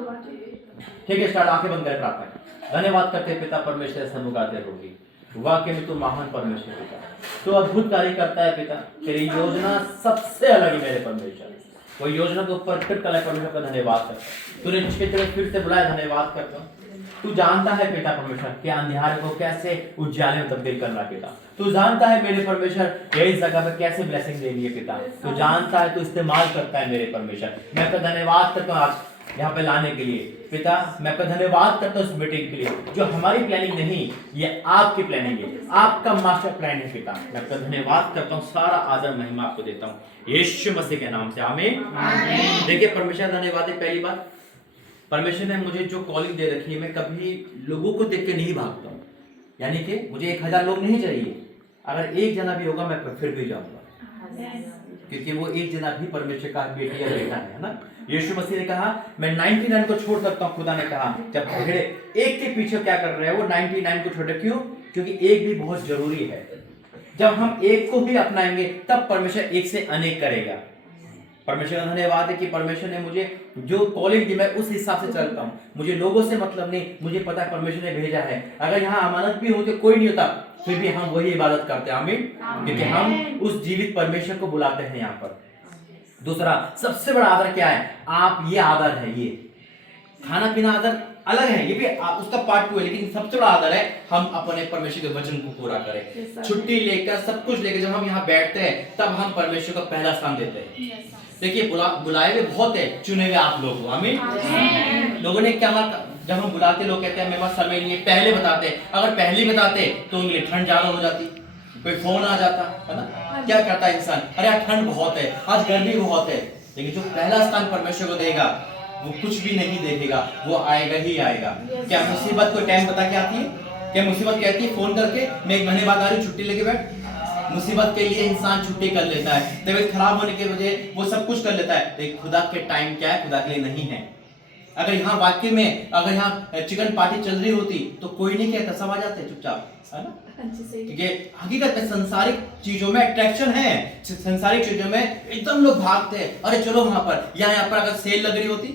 ठीक है, स्टार्ट। आंखें बंद करें, प्रार्थना करें। धन्यवाद करते पिता परमेश्वर, समुगाते होगी वाक्य में तू महान परमेश्वर पिता, तो अद्भुत कार्य करता है पिता। तेरी योजना सबसे अलग है मेरे परमेश्वर। वो योजना के ऊपर फिर कल परमेश्वर का धन्यवाद करता हूँ। तूने क्षेत्र में फिर से बुलाया, धन्यवाद करता हूँ। तू जानता है पिता परमेश्वर कि अंधियारे को कैसे उजाले में तब्दील करना पिता। तू जानता है मेरे परमेश्वर ये इस जगह पे कैसे ब्लेसिंग देनी है पिता। तू जानता है, तू इस्तेमाल करता है मेरे परमेश्वर। मैं आपका धन्यवाद करता हूँ आज यहाँ पे लाने के लिए पिता। मैं आपका धन्यवाद करता हूँ इस मीटिंग के लिए, जो हमारी प्लानिंग नहीं, ये आपकी प्लानिंग है, आपका मास्टर प्लान है पिता। मैं आपका धन्यवाद करता हूँ, सारा आदर महिमा आपको देता हूँ यीशु मसीह के नाम से, आमीन। देखिए परमेश्वर धन्यवाद है। पहली बात, परमेश्वर ने मुझे जो कॉलिंग दे रखी है, मैं कभी लोगों को देख के नहीं भागता हूँ। यानी कि मुझे 1000 लोग नहीं चाहिए, अगर एक जना भी होगा मैं फिर भी जाऊंगा, क्योंकि वो एक जना भी परमेश्वर का बेटी या बेटा है ना। यीशु मसीह ने कहा मैं 99 को छोड़ सकता हूँ। खुदा ने कहा जब भेड़े एक के पीछे क्या कर रहे हैं, वो 99 को छोड़े। क्यों? क्योंकि एक भी बहुत जरूरी है। जब हम एक को भी अपनाएंगे तब परमेश्वर एक से अनेक करेगा। परमेश्वर का धन्यवाद है कि परमेश्वर ने मुझे जो कॉलिंग दी, मैं उस हिसाब से चलता हूँ। मुझे लोगों से मतलब नहीं, मुझे पता है परमेश्वर ने भेजा है। अगर यहाँ अमानत भी होते कोई नहीं होता, फिर भी हम वही इबादत करते हैं, आमीन। क्योंकि हम उस जीवित परमेश्वर को बुलाते हैं यहाँ पर। दूसरा सबसे बड़ा आदर क्या है? आप, ये आदर है, ये खाना पीना आदर अलग है, ये भी उसका पार्ट 2 है, लेकिन सबसे बड़ा आदर है हम अपने परमेश्वर के वचन को पूरा करें। छुट्टी लेकर, सब कुछ लेकर जब हम यहाँ बैठते हैं, तब हम परमेश्वर को पहला स्थान देते हैं। देखिए बुलाए हुए बहुत है, चुने हुए आप लोग, आमीन। लोगों ने क्या, जब हम बुलाते लोग कहते हैं मेरे पास समय नहीं है, पहले बताते। अगर पहले बताते तो उनके लिए ठंड ज्यादा हो जाती, कोई फोन आ जाता है ना। क्या करता है इंसान, अरे यार ठंड बहुत है, आज गर्मी बहुत है। लेकिन जो पहला स्थान परमेश्वर को देगा, वो कुछ भी नहीं देखेगा, वो आएगा ही आएगा। क्या मुसीबत को टाइम बता के आती है? क्या मुसीबत कहती है फोन करके मैं 1 महीने बाद आ रही हूँ, छुट्टी लेके बैठ? मुसीबत के लिए इंसान छुट्टी कर लेता है, तबीयत खराब होने के वजह वो सब कुछ कर लेता है। लेकिन खुदा के टाइम क्या है? खुदा के लिए नहीं है। अगर यहाँ वाक्य में, अगर यहाँ चिकन पार्टी चल रही होती तो कोई नहीं कहता, सब आ जाते चुपचाप, है ना। क्योंकि हकीकत में संसारिक चीजों में अट्रैक्शन है, संसारिक चीजों में एकदम लोग भागते हैं, अरे चलो वहां पर। यहाँ पर अगर सेल लग रही होती,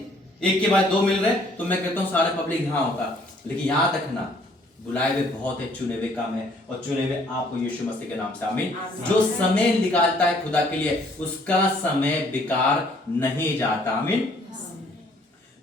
एक के बाद 2 मिल रहे, तो मैं कहता हूँ सारे पब्लिक यहाँ होगा। लेकिन याद रखना, बुलाए हुए बहुत है, चुने हुए कम है, और चुने हुए आपको यीशु मसीह के नाम से, आमीन। जो समय निकालता है खुदा के लिए, उसका समय बेकार नहीं जाता, आमीन।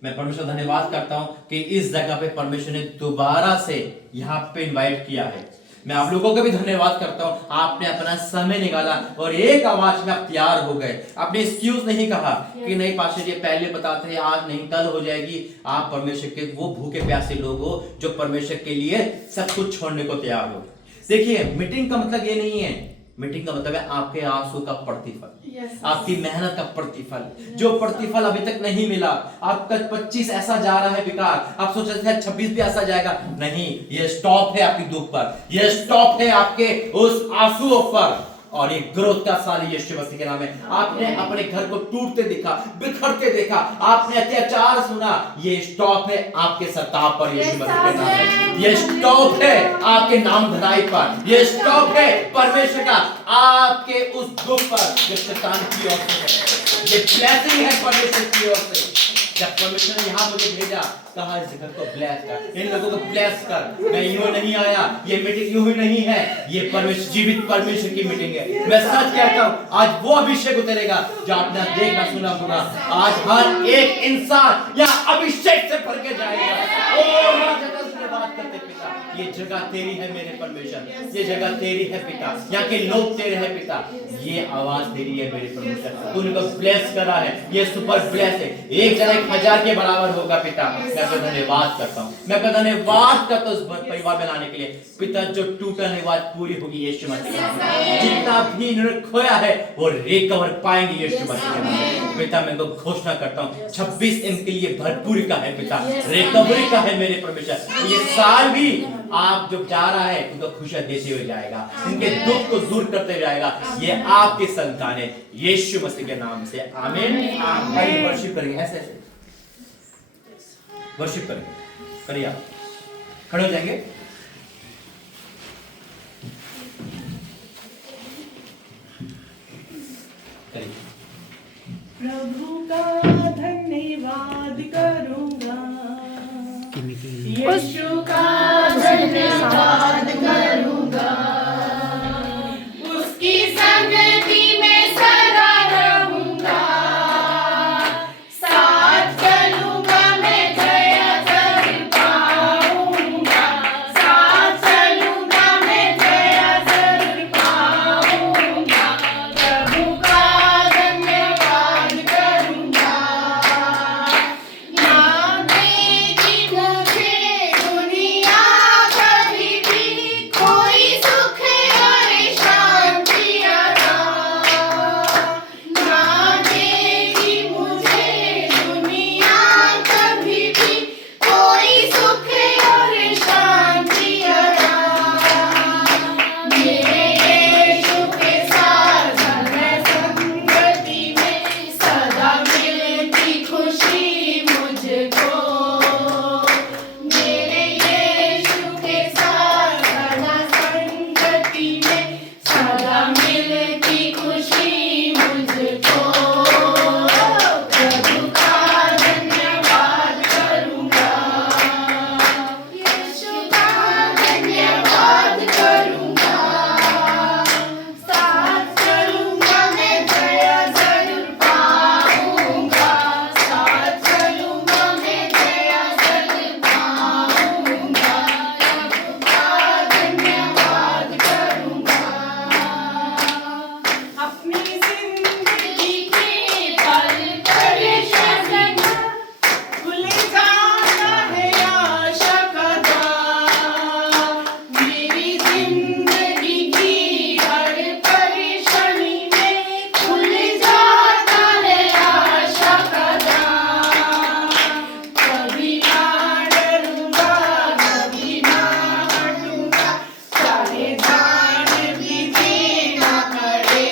मैं परमेश्वर धन्यवाद करता हूं कि इस जगह पे परमेश्वर ने दोबारा से यहाँ पे इनवाइट किया है। मैं आप लोगों का भी धन्यवाद करता हूं, आपने अपना समय निकाला और एक आवाज में आप तैयार हो गए। आपने एक्सक्यूज नहीं कहा कि नहीं पास्टर जी पहले बताते हैं, आज नहीं कल हो जाएगी। आप परमेश्वर के वो भूखे प्यासे लोग हो जो परमेश्वर के लिए सब कुछ छोड़ने को तैयार हो। देखिए मीटिंग का मतलब ये नहीं है, मीटिंग का मतलब है आपके आंसू का प्रतिफल, आपकी मेहनत का प्रतिफल। जो प्रतिफल अभी तक नहीं मिला, आपका 25 ऐसा जा रहा है बेकार, आप सोच रहे थे 26 भी ऐसा जाएगा, नहीं, ये स्टॉप है आपकी दुख पर, ये स्टॉप है आपके उस आंसुओं पर, और ये ग्रोथ का साल यीशु मसीह के नाम है। आपने अपने घर को टूटते देखा, बिखरते देखा, आपने अत्याचार सुना, ये स्टॉप है आपके सताव पर यीशु मसीह के नाम है। ये स्टॉप है आपके नाम धराई पर, ये स्टॉप है परमेश्वर का आपके उस दुख पर जो शैतान की ओर से है। ये ब्लेसिंग है परमेश्वर की ओर से। जब परमेश्वर ने यहाँ मुझे भेजा, कहा इस घर को ब्लेस कर, इन लोगों को ब्लेस कर। मैं यूं नहीं आया, ये मीटिंग यूं ही नहीं है, ये परमेश्वर, जीवित परमेश्वर की मीटिंग है। मैं सच कहता हूँ, आज वो अभिषेक उतरेगा जो आपने देखना सुना होगा। आज हर एक इंसान यहाँ अभिषेक से भर के जाएगा। बात करते पिता, ये जगह तेरी है मेरे परमेश्वर, ये जगह तेरी है पिता, यहाँ के लोग तेरे हैं पिता, ये आवाज तेरी है मेरे परमेश्वर। तूने को ब्लेस करा है, ये सुपर ब्लेस है, एक जना 1000 के बराबर होगा पिता। मैं आपका धन्यवाद करता हूँ, मैं आपका धन्यवाद करता हूँ उस परिवार में लाने के लिए पिता। जो टूटने की बात पूरी होगी यीशु मसीह के नाम में, जितना भी इन्होंने खोया है वो रिकवर पाएंगे यीशु मसीह के नाम में पिता। मैं तो घोषणा करता हूँ 26 इनके लिए भरपूरी का है पिता, रिकवरी का है मेरे परमेश्वर। ये साल भी आप जो जा रहा है उनको खुशियां देते हुए जाएगा, इनके दुख को दूर करते जाएगा। ये आपके संतान है यीशु मसीह के नाम से, आमीन। भाई वर्शिप करेंगे, ऐसे ऐसे वर्शिप करेंगे, करिए आप खड़े हो जाएंगे। प्रभु का धन्यवाद करूंगा, करने के लिए। यीशु का धन्यवाद करूंगा, उसकी संगति में सदा रहूंगा, साथ चलूंगा मैं जया जरूर पाऊंगा, साथ चलूंगा मैं जया जरूर पाऊंगा, प्रभु का धन्यवाद करूंगा। ना देगी मुझे दुनिया कभी भी कोई सुख और शांति आराम, ना देगी मुझे दुनिया कभी भी कोई सुख और शांति आराम। मेरे यीशु के साथ धन संगति में सदा मिलती खुशी मुझको, मेरे यीशु के साथ धन संगति में सदा मिलती खुशी मुझको, प्रभु का धन्यवाद करूंगा, यीशु का धन्यवाद करूंगा, साथ चलूंगा मैं जया जरूर पाऊंगा, साथ चलूंगा मैं जया जरूर पाऊंगा, प्रभु का धन्यवाद करूंगा। अपनी जिंदगी के पल परेशानी भूल जाता है आशा का द्वार, मेरी जिंदगी की हर परेशानी में खुल जाता है आशा का द्वार। कभी ना डरूंगा, कभी ना हटूंगा, चाहे जान भी देना पड़े,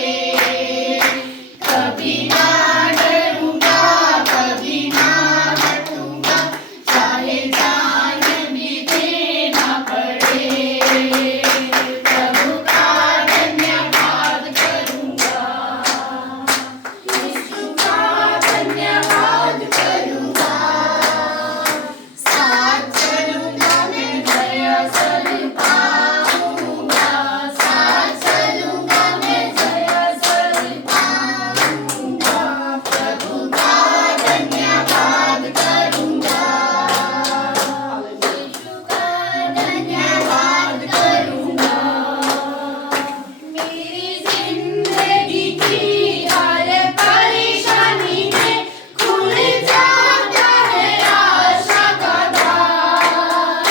कभी ना डरूंगा, कभी ना हटूंगा, चाहे जान भी देना पड़े, प्रभु का धन्यवाद करूंगा, यीशु का धन्यवाद करूंगा, साथ चलूंगा मैं जया जरूर पाऊंगा, साथ चलूंगा मैं जया जरूर पाऊंगा, प्रभु का धन्यवाद करूंगा, यीशु का धन्यवाद करूंगा। मेरी जिंदगी की हर परेशानी में खुल जाता है आशा का द्वार,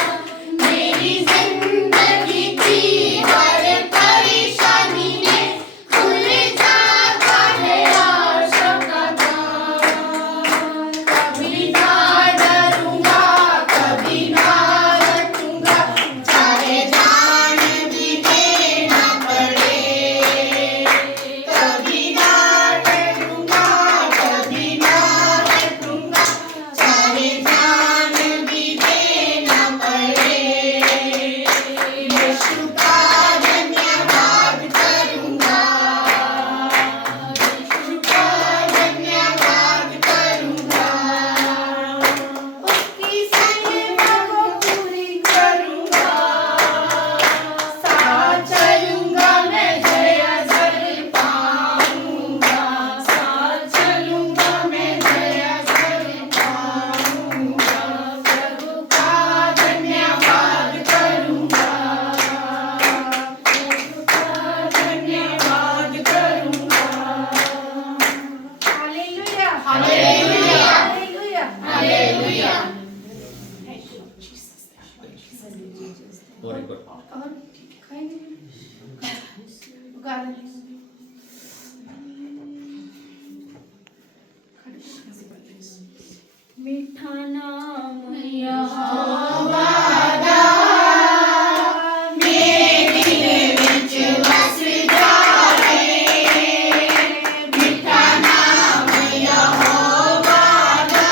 मेरी जिंदगी की हर परेशानी में खुल जाता है आशा का द्वार। कभी ना डरूंगा, कभी ना हटूंगा, चाहे जान भी देना पड़े, कभी ना डरूंगा, कभी ना हटूंगा, चाहे जान भी देना पड़े, यीशु का धन्यवाद करूंगा, यीशु का धन्यवाद करूंगा, उसकी सेवा को पूरी करूंगा, साथ चलूंगा मैं जया जरूर पाऊंगा, साथ चलूंगा मैं जया जरूर पाऊंगा, प्रभु का धन्यवाद करूंगा, प्रभु का धन्यवाद करूंगा। Hallelujah, hallelujah, hallelujah, hallelujah. Very good. और कहीं नहीं गा रहे मीठा नाम यहोवा दा, मेरे दिल विच वस जाए, मीठा नाम यहोवा दा,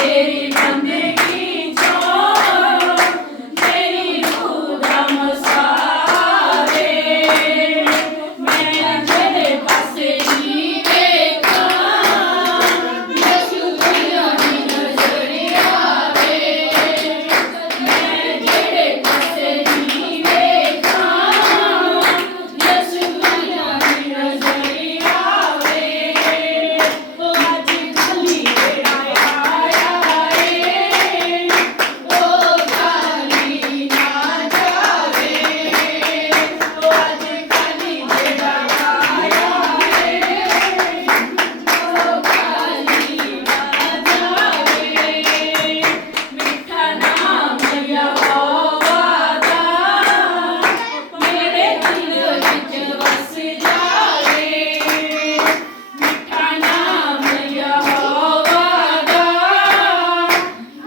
तेरी बंदगी जो तेरी खुदा मसारे मैं तेरे पासे ही देखा यीशु तेरा नजरिया रे मैं तेरे पासे ही देखा यीशु तेरा नजरिया रे तो आज खाली आया रे ओ खाली ना जावे तो आज खाली आया रे ओ खाली ना जावे मीठा नाम यहोवा दा मेरे दिल विच वस जावे मीठा नाम यहोवा दा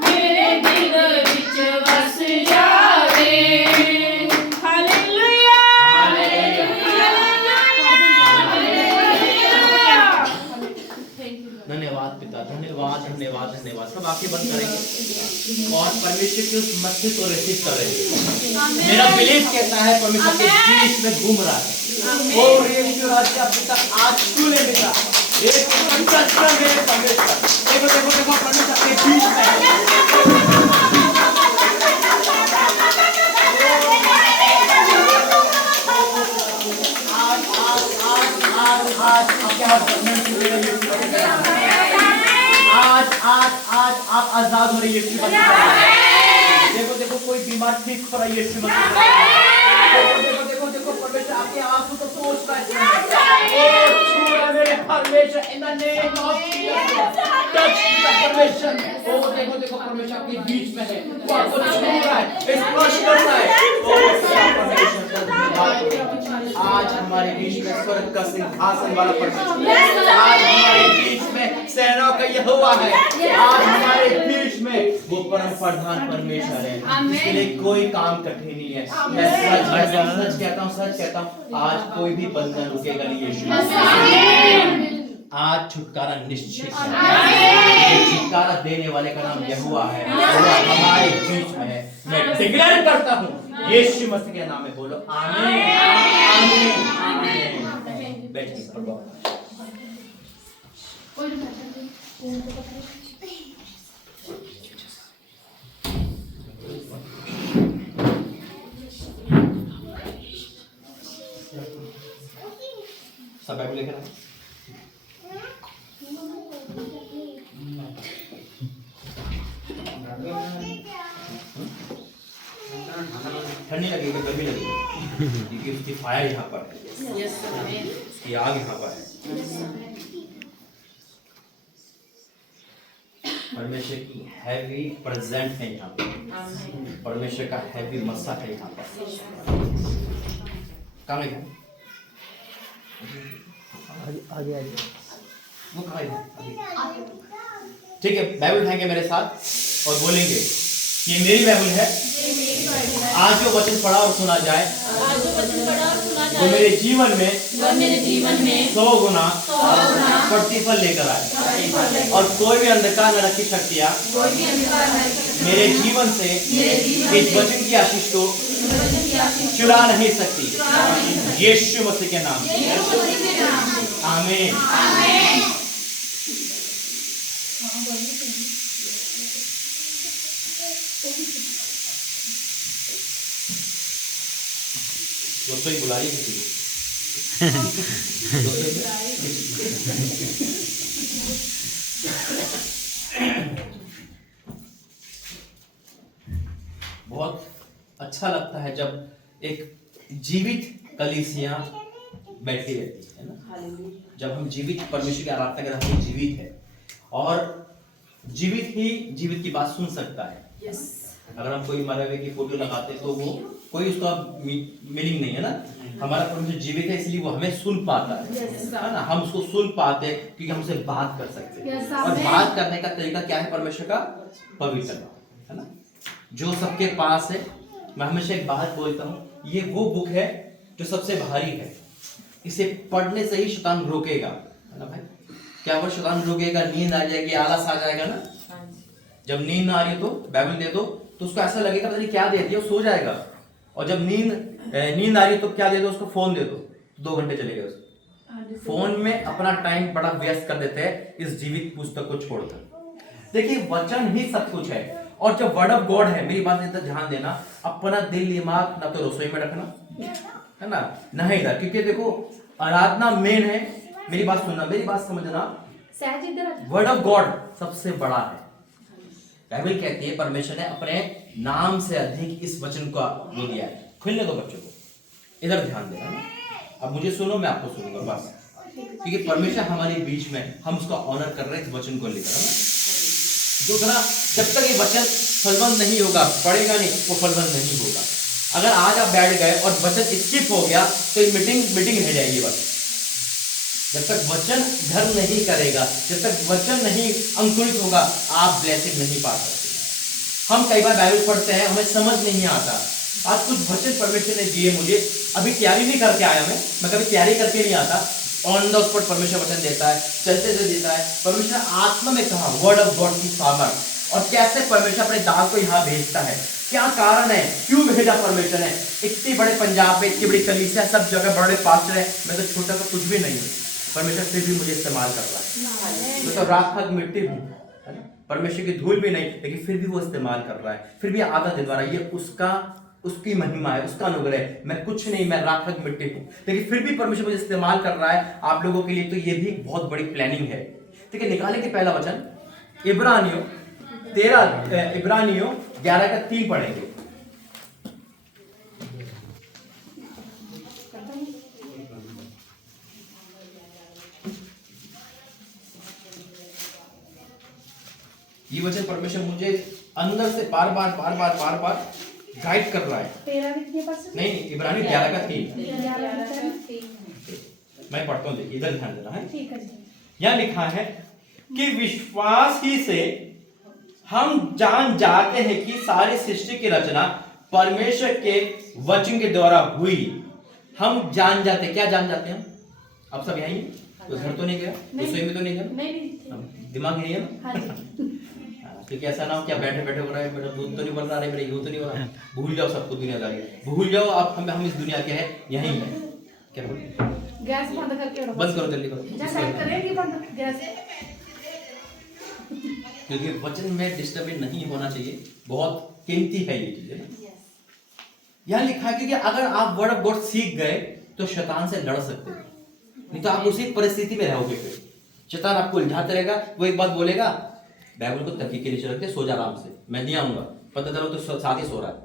मेरे दिल विच वस जावे हालेलुया धन्यवाद पिता, धन्यवाद धन्यवाद धन्यवाद। सब आंखें बंद करेंगे और परमेश्वर की उस मस्ती को रिसीव करेंगे। मेरा बिलीफ कहता है परमेश्वर के बीच में घूम रहा है और ये जो राज्य पिता आज छू ले पिता एक कंस्ट्रक्शन मेरे परमेश्वर देखो देखो देखो परमेश्वर के बीच में है। आज आज आज आज आज आपके हाथ में आज आज आज आप आजाद हो रही है यीशु मसीह। देखो देखो कोई बीमार ठीक हो रहा है यीशु मसीह। देखो देखो देखो देखो परमेश्वर आपके आंसू को पोंछ रहा है। ओ छू रहा है मेरे परमेश्वर in the name of Jesus touch the परमेश्वर। ओ देखो देखो परमेश्वर आपके बीच में है वो आपको छू रहा है स्पर्श कर रहा है। ओ परमेश्वर आज हमारे बीच में स्वर्ग का सिंहासन वाला परमेश्वर आज हमारे बीच में सेना का यहोवा है। आज हमारे बीच में वो परम प्रधान परमेश्वर है। इसके लिए कोई काम कठिन नहीं है। मैं सच कहता हूँ आज कोई भी बंधन रुकेगा नहीं यीशु। आज छुटकारा निश्चित है। ये छुटकारा देने वाले का नाम यहोवा है। यहोवा हमारे बीच में है। मैं डिक्लेयर करता हूँ यीशु मसीह के नाम में बोलो आमीन आमीन आमीन। बैठिए प्रभु। सब बाइबल लेकर आए। ठंडी लगेगी गर्मी लगेगी क्योंकि उसकी फायर यहाँ पर है, उसकी आग यहाँ पर है। परमेश्वर की हैवी प्रेजेंट है यहाँ पर। परमेश्वर का हैवी मसा है यहाँ पर। कहाँ गया आगे आगे वो कहाँ है? ठीक है बाइबल उठाएंगे मेरे साथ और बोलेंगे ये मेरी बाइबल है। आज जो वचन पढ़ा और सुना जाए वो मेरे जीवन में 100 गुना प्रतिफल लेकर आए और कोई भी अंधकार न रखी शक्तियाँ मेरे जीवन से इस वचन की आशीष को चुरा नहीं सकती यीशु मसीह के नाम। आमीन। दोस्तों ही बुलाइए किसी को। बहुत अच्छा लगता है जब एक जीवित कलीसिया बैठी रहती है ना। जब हम जीवित परमेश्वर की आराधना करते हैं, जीवित है और जीवित ही जीवित की बात सुन सकता है। अगर हम कोई मरे हुए की फोटो लगाते तो वो कोई उसका मीनिंग नहीं है ना। हमारा परमेश्वर जीवित है इसलिए वो हमें सुन पाता है ना। हम उसको सुन पाते हैं क्योंकि हमसे बात कर सकते हैं। और बात करने का तरीका क्या है परमेश्वर का? पवित्र है ना, जो सबके पास है। मैं हमेशा एक बात बोलता हूँ, ये वो बुक है जो सबसे भारी है। इसे पढ़ने से ही शैतान रोकेगा, है ना भाई? क्या वो शैतान रोकेगा? नींद आ जाएगी, आलस आ जाएगा ना। जब नींद ना आ रही है तो बाइबल दे दो, तो उसको ऐसा लगेगा पता नहीं क्या दे दिया, वो सो जाएगा। और जब नींद आ रही है तो क्या दे दो उसको, फोन दे दो, 2 घंटे चलेगा उसको। फोन में अपना टाइम बड़ा व्यस्त कर देते हैं इस जीवित पुस्तक को छोड़कर। देखिए वचन ही सब कुछ है, और जब वर्ड ऑफ गॉड है, मेरी बात इधर ध्यान देना, अपना दिल दिमाग ना तो रसोई में रखना है ना ही इधर, क्योंकि देखो आराधना मेन है। मेरी बात सुनना, मेरी बात समझना, वर्ड ऑफ गॉड सबसे बड़ा है। बाइबल कहती है परमेश्वर ने अपने नाम से अधिक इस वचन का वो दिया है। खुलने दो बच्चों को, इधर ध्यान देना ना। अब मुझे सुनो, मैं आपको सुनूंगा बस, क्योंकि परमेश्वर हमारे बीच में, हम उसका ऑनर कर रहे हैं इस वचन को लेकर, है ना। दूसरा, जब तक ये वचन फलवंत नहीं होगा, पढ़ेगा नहीं, वो फलवंत नहीं होगा। अगर आज आप बैठ गए और वचन स्किप हो गया तो ये मीटिंग रह जाएगी बस। जब तक वचन धर्म नहीं करेगा, जब तक वचन नहीं अंकुरित होगा, आप ब्लेसिंग नहीं पा सकते। हम कई बार बाइबल पढ़ते हैं, हमें समझ नहीं आता। आज कुछ वचन परमेश्वर ने दिए मुझे, अभी तैयारी नहीं करके आया मैं कभी तैयारी करके नहीं आता। ऑन द स्पॉट परमेश्वर वचन देता है, चलते से देता है। परमेश्वर आत्मा में कहा, वर्ड ऑफ गॉड की पावर, और कैसे परमेश्वर अपने दास को यहाँ भेजता है, क्या कारण है, क्यों भेजा परमेश्वर ने। इतने बड़े पंजाब में इतनी बड़ी कलीसिया, सब जगह बड़े पास्टर है, मैं तो छोटा सा कुछ भी नहीं हूँ, परमेश्वर फिर भी मुझे इस्तेमाल कर रहा है। मैं तो राख हक मिट्टी हूँ, है ना, परमेश्वर की धूल भी नहीं, लेकिन फिर भी वो इस्तेमाल कर रहा है, फिर भी आधा दे रहा है। ये उसकी महिमा है, उसका अनुग्रह है। मैं कुछ नहीं, मैं राख हक मिट्टी हूँ, लेकिन फिर भी परमेश्वर मुझे इस्तेमाल कर रहा है आप लोगों के लिए। तो ये भी बहुत बड़ी प्लानिंग है। ठीक है, निकाले कि पहला वचन इब्रानियों 11:3 पढ़ेंगे। ये वचन परमेश्वर मुझे अंदर से बार बार गाइड कर रहा है। नहीं, इब्रानी 11:3 मैं पढ़ता हूँ, देखिए इधर ध्यान देना है। यहाँ लिखा है कि विश्वास ही से हम जान जाते हैं कि सारी सृष्टि की रचना परमेश्वर के वचन के द्वारा हुई। हम जान जाते, क्या जान जाते हैं हम? अब सब यहीं, तो घर तो नहीं गया, रसोई में तो नहीं गया, दिमाग नहीं है ना। क्योंकि ऐसा ना हो क्या बैठे बैठे हो रहा है, मेरा दूध तो नहीं बन रहा है, मेरा यूं तो नहीं हो रहा है। भूल जाओ सबको, दुनियादारी भूल जाओ, आप हम इस दुनिया के हैं, यहीं है। क्या बोल, गैस बंद करके बंद करो, जल्दी करो, करेगी बंद गैस। क्योंकि वचन में डिस्टर्ब नहीं होना चाहिए, बहुत कीमती है ये चीजें ना। यहाँ लिखा है कि अगर आप वर्ड ऑफ गॉड सीख गए तो शैतान से लड़ सकते हैं, नहीं तो आप उसी परिस्थिति में रहोगे। फिर शैतान आपको उलझाते रहेगा। वो एक बात बोलेगा, बाइबल को तकिए के नीचे रख के सो जा आराम से, मैं नहीं आऊंगा, पता चलो तो साथ ही सो रहा है।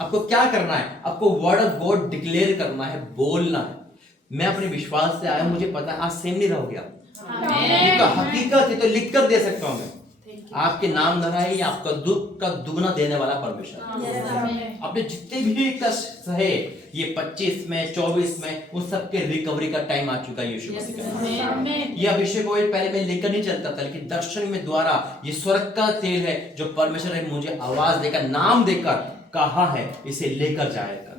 आपको क्या करना है, आपको वर्ड ऑफ गॉड डिक्लेयर करना है, बोलना है। मैं अपने विश्वास से आया, मुझे पता है आज सेम नहीं रहोगे आप। हकीकत है तो लिख कर दे सकता हूं मैं। आपके नाम धरा है, या आपका दुख का दुगना देने वाला परमेश्वर। आपने जितने भी कष्ट सहे, ये 25 में 24 में, उन सबके रिकवरी का टाइम आ चुका है यीशु मसीह के नाम। ये अभिषेक ऑयल पहले मैं लेकर नहीं चलता था, लेकिन दर्शन में द्वारा ये स्वर्ग का तेल है जो परमेश्वर ने मुझे आवाज देकर, नाम देकर कहा है, इसे लेकर जाएगा।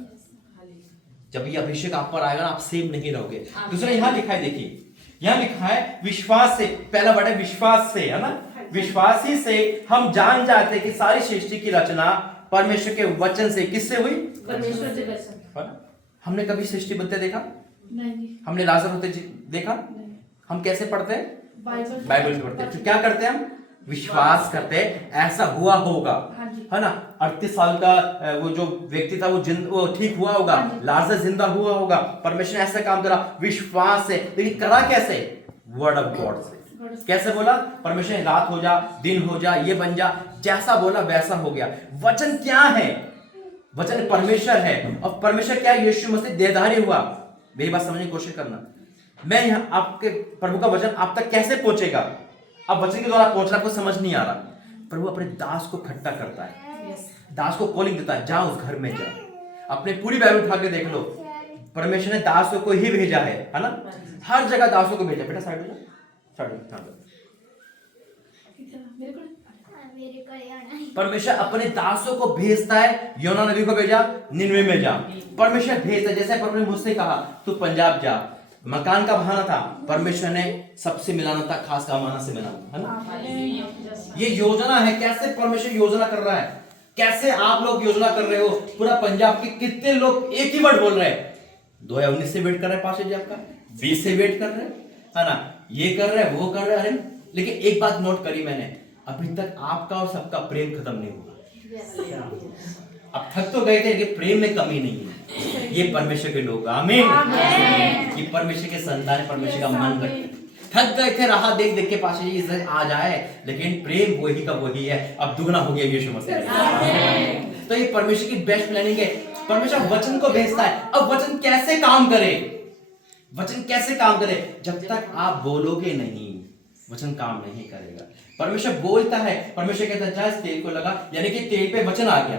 जब ये अभिषेक आप पर आएगा, आप सेम नहीं रहोगे। दूसरा यहाँ लिखा है, देखिए यहाँ लिखा है विश्वास से, पहला वर्ड है विश्वास से, है ना। विश्वास ही से हम जान जाते कि सारी सृष्टि की रचना परमेश्वर के वचन से, किससे हुई? परमेश्वर से वचन। हमने कभी सृष्टि बनते देखा? नहीं। हमने लाजर होते देखा? हम कैसे पढ़ते हैं? बाइबल में पढ़ते हैं। तो क्या करते हैं हम? विश्वास करते हैं ऐसा हुआ होगा, है ना। 38 साल का वो जो व्यक्ति था वो ठीक हुआ होगा, लाजर जिंदा हुआ होगा, परमेश्वर ने ऐसा काम करा विश्वास से। लेकिन करा कैसे? वर्ड ऑफ गॉड से। कैसे बोला? परमेश्वर रात हो जा, दिन हो जा, ये बन जा, जैसा बोला वैसा हो गया। वचन क्या है? वचन परमेश्वर है, और परमेश्वर क्या? यीशु मसीह देहधारी हुआ। मेरी बात समझने की कोशिश करना। मैं यहाँ आपके प्रभु का वचन आप तक कैसे पहुंचेगा? अब वचन के द्वारा पहुंचना आपको समझ नहीं आ रहा। प्रभु अपने दास को खट्टा करता है, दास को कॉलिंग देता है, जा उस घर में जा। अपने पूरी बाइबल उठा के देख लो, परमेश्वर ने दासों को ही भेजा है ना। हर जगह दासों को भेजा। बेटा साइड हो जा, परमेश्वर अपने दासों को भेजता है। योना नबी को भेजा, निनवे में जा। परमेश्वर भेजता है। जैसे परमेश्वर मुझसे कहा तू पंजाब जा, मकान का बहाना था, परमेश्वर ने सबसे मिलाना था, खास का माना से मिलाना, है ना। ये योजना है, कैसे परमेश्वर योजना कर रहा है, कैसे आप लोग योजना कर रहे हो। पूरा पंजाब के कितने लोग एक ही वर्ड बोल रहे हैं, 2019 से वेट कर रहे हैं पास्टर जी, आपका 20 से वेट कर रहे हैं, है ना, ये कर रहे हैं वो कर रहे हैं। अरे लेकिन एक बात नोट करी मैंने, अभी तक आपका और सबका प्रेम खत्म नहीं हुआ। अब थक तो गए थे लेकिन प्रेम में कमी नहीं है। ये परमेश्वर के लोग, आमीन। ये परमेश्वर के संतान, परमेश्वर का मन करते हैं। थक गए थे राह देख देख के, पास इज्जत आ जाए, लेकिन प्रेम वही का वही है, अब दुगना हो गया यीशु मसीह। तो ये परमेश्वर की बेस्ट प्लानिंग है। परमेश्वर वचन को भेजता है। अब वचन कैसे काम करे, वचन कैसे काम करे, जब तक आप बोलोगे नहीं वचन काम नहीं करेगा। परमेश्वर बोलता है, परमेश्वर कहता है जा इस तेल को लगा, यानी कि तेल पे वचन आ गया।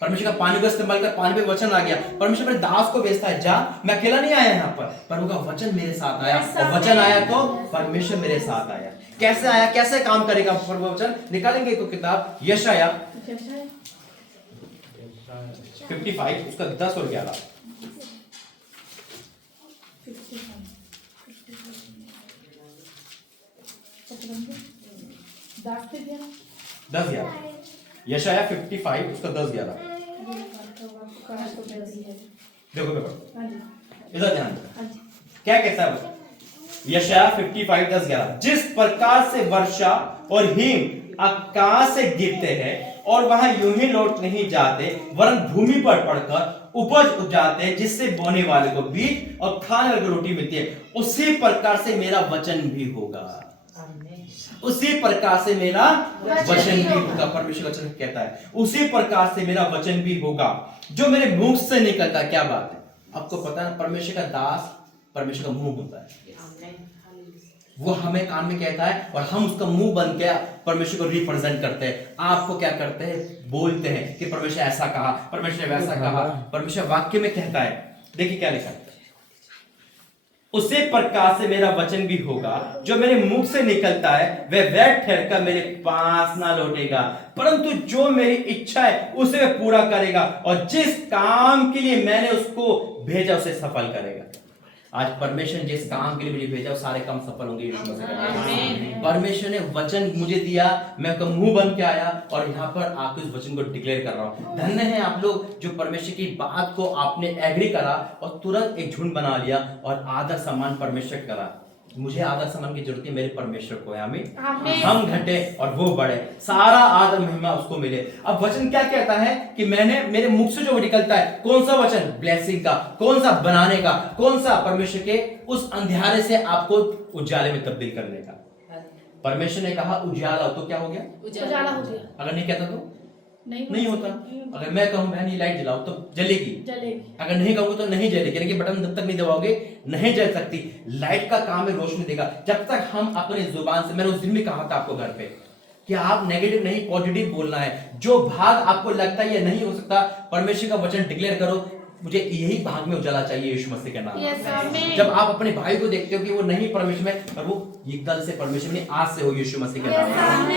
परमेश्वर का पानी को इस्तेमाल कर, पानी पे वचन आ गया। परमेश्वर अपने दास को भेजता है, जा, मैं अकेला नहीं आया यहाँ पर, प्रभु का वचन मेरे साथ आया, और वचन आया तो परमेश्वर मेरे साथ आया। कैसे आया, कैसे काम करेगा प्रभु वचन, निकालेंगे एक किताब यशाया 55 उसका 10 और 11। 10-11 यशाया 55 उसका 10-11। देखो पेपर, इधर ध्यान दो, क्या कहता है यशाया 55:10-11। जिस प्रकार से वर्षा और हिम आकाश से गिरते हैं और वहां यूं ही लौट नहीं जाते, वरन भूमि पर पड़कर उपज उपजाते, जिससे बोने वाले को बीज और खाने वाले को रोटी मिलती है, उसी प्रकार से मेरा वचन भी होगा। उसी प्रकार से मेरा वचन भी होगा। परमेश्वर वचन कहता है उसी प्रकार से मेरा वचन भी होगा जो मेरे मुंह से निकलता है। क्या बात है, आपको पता है परमेश्वर का दास परमेश्वर का मुंह होता है। वो हमें कान में कहता है और हम उसका मुंह बन के परमेश्वर को रिप्रेजेंट करते हैं। आपको क्या करते हैं, बोलते हैं कि परमेश्वर ऐसा कहा, परमेश्वर ने वैसा कहा। परमेश्वर वाक्य में कहता है, देखिए क्या लिखा है, उसी प्रकार से मेरा वचन भी होगा जो मेरे मुख से निकलता है, वह बैठ ठहरकर मेरे पास ना लौटेगा, परंतु जो मेरी इच्छा है उसे वह पूरा करेगा, और जिस काम के लिए मैंने उसको भेजा उसे सफल करेगा। आज परमेश्वर जिस काम के लिए मुझे भेजा वो सारे काम सफल होंगे यीशु मसीह। परमेश्वर ने वचन मुझे दिया, मैं उसका मुंह बन के आया और यहाँ पर आके उस वचन को डिक्लेयर कर रहा हूँ। धन्य है आप लोग जो परमेश्वर की बात को आपने एग्री करा और तुरंत एक झुंड बना लिया और आदर सम्मान परमेश्वर करा। मुझे आदर सम्मान की जरूरत है मेरे परमेश्वर को है, आमीन। हम घटे और वो बढ़े, सारा आदर महिमा उसको मिले। अब वचन क्या कहता है कि मैंने मेरे मुख से जो निकलता है, कौन सा वचन, ब्लेसिंग का, कौन सा बनाने का, कौन सा परमेश्वर के उस अंधेरे से आपको उजाले में तब्दील करने का। परमेश्वर ने कहा उजाला, तो क्या हो गया, उजाला हो गया। अगर नहीं कहता तो नहीं होता। अगर मैं कहूं बहन ये लाइट जलाओ तो जलेगी, अगर नहीं कहूंगा तो नहीं जलेगी, यानी कि बटन जब तक नहीं दबाओगे नहीं जल सकती। लाइट का काम है रोशनी देगा। जब तक हम अपने जुबान से, मैंने उस दिन भी कहा था आपको घर पे कि आप नेगेटिव नहीं पॉजिटिव बोलना है। जो भाग आपको लगता है ये नहीं हो सकता, परमेश्वर का वचन डिक्लेयर करो, मुझे यही भाग में उजाला चाहिए यीशु मसीह के नाम। जब आप अपने भाई को देखते हो कि वो नहीं परमेश्वर में, पर वो ये कल से परमेश्वर में, आज से हो यीशु मसीह के नाम।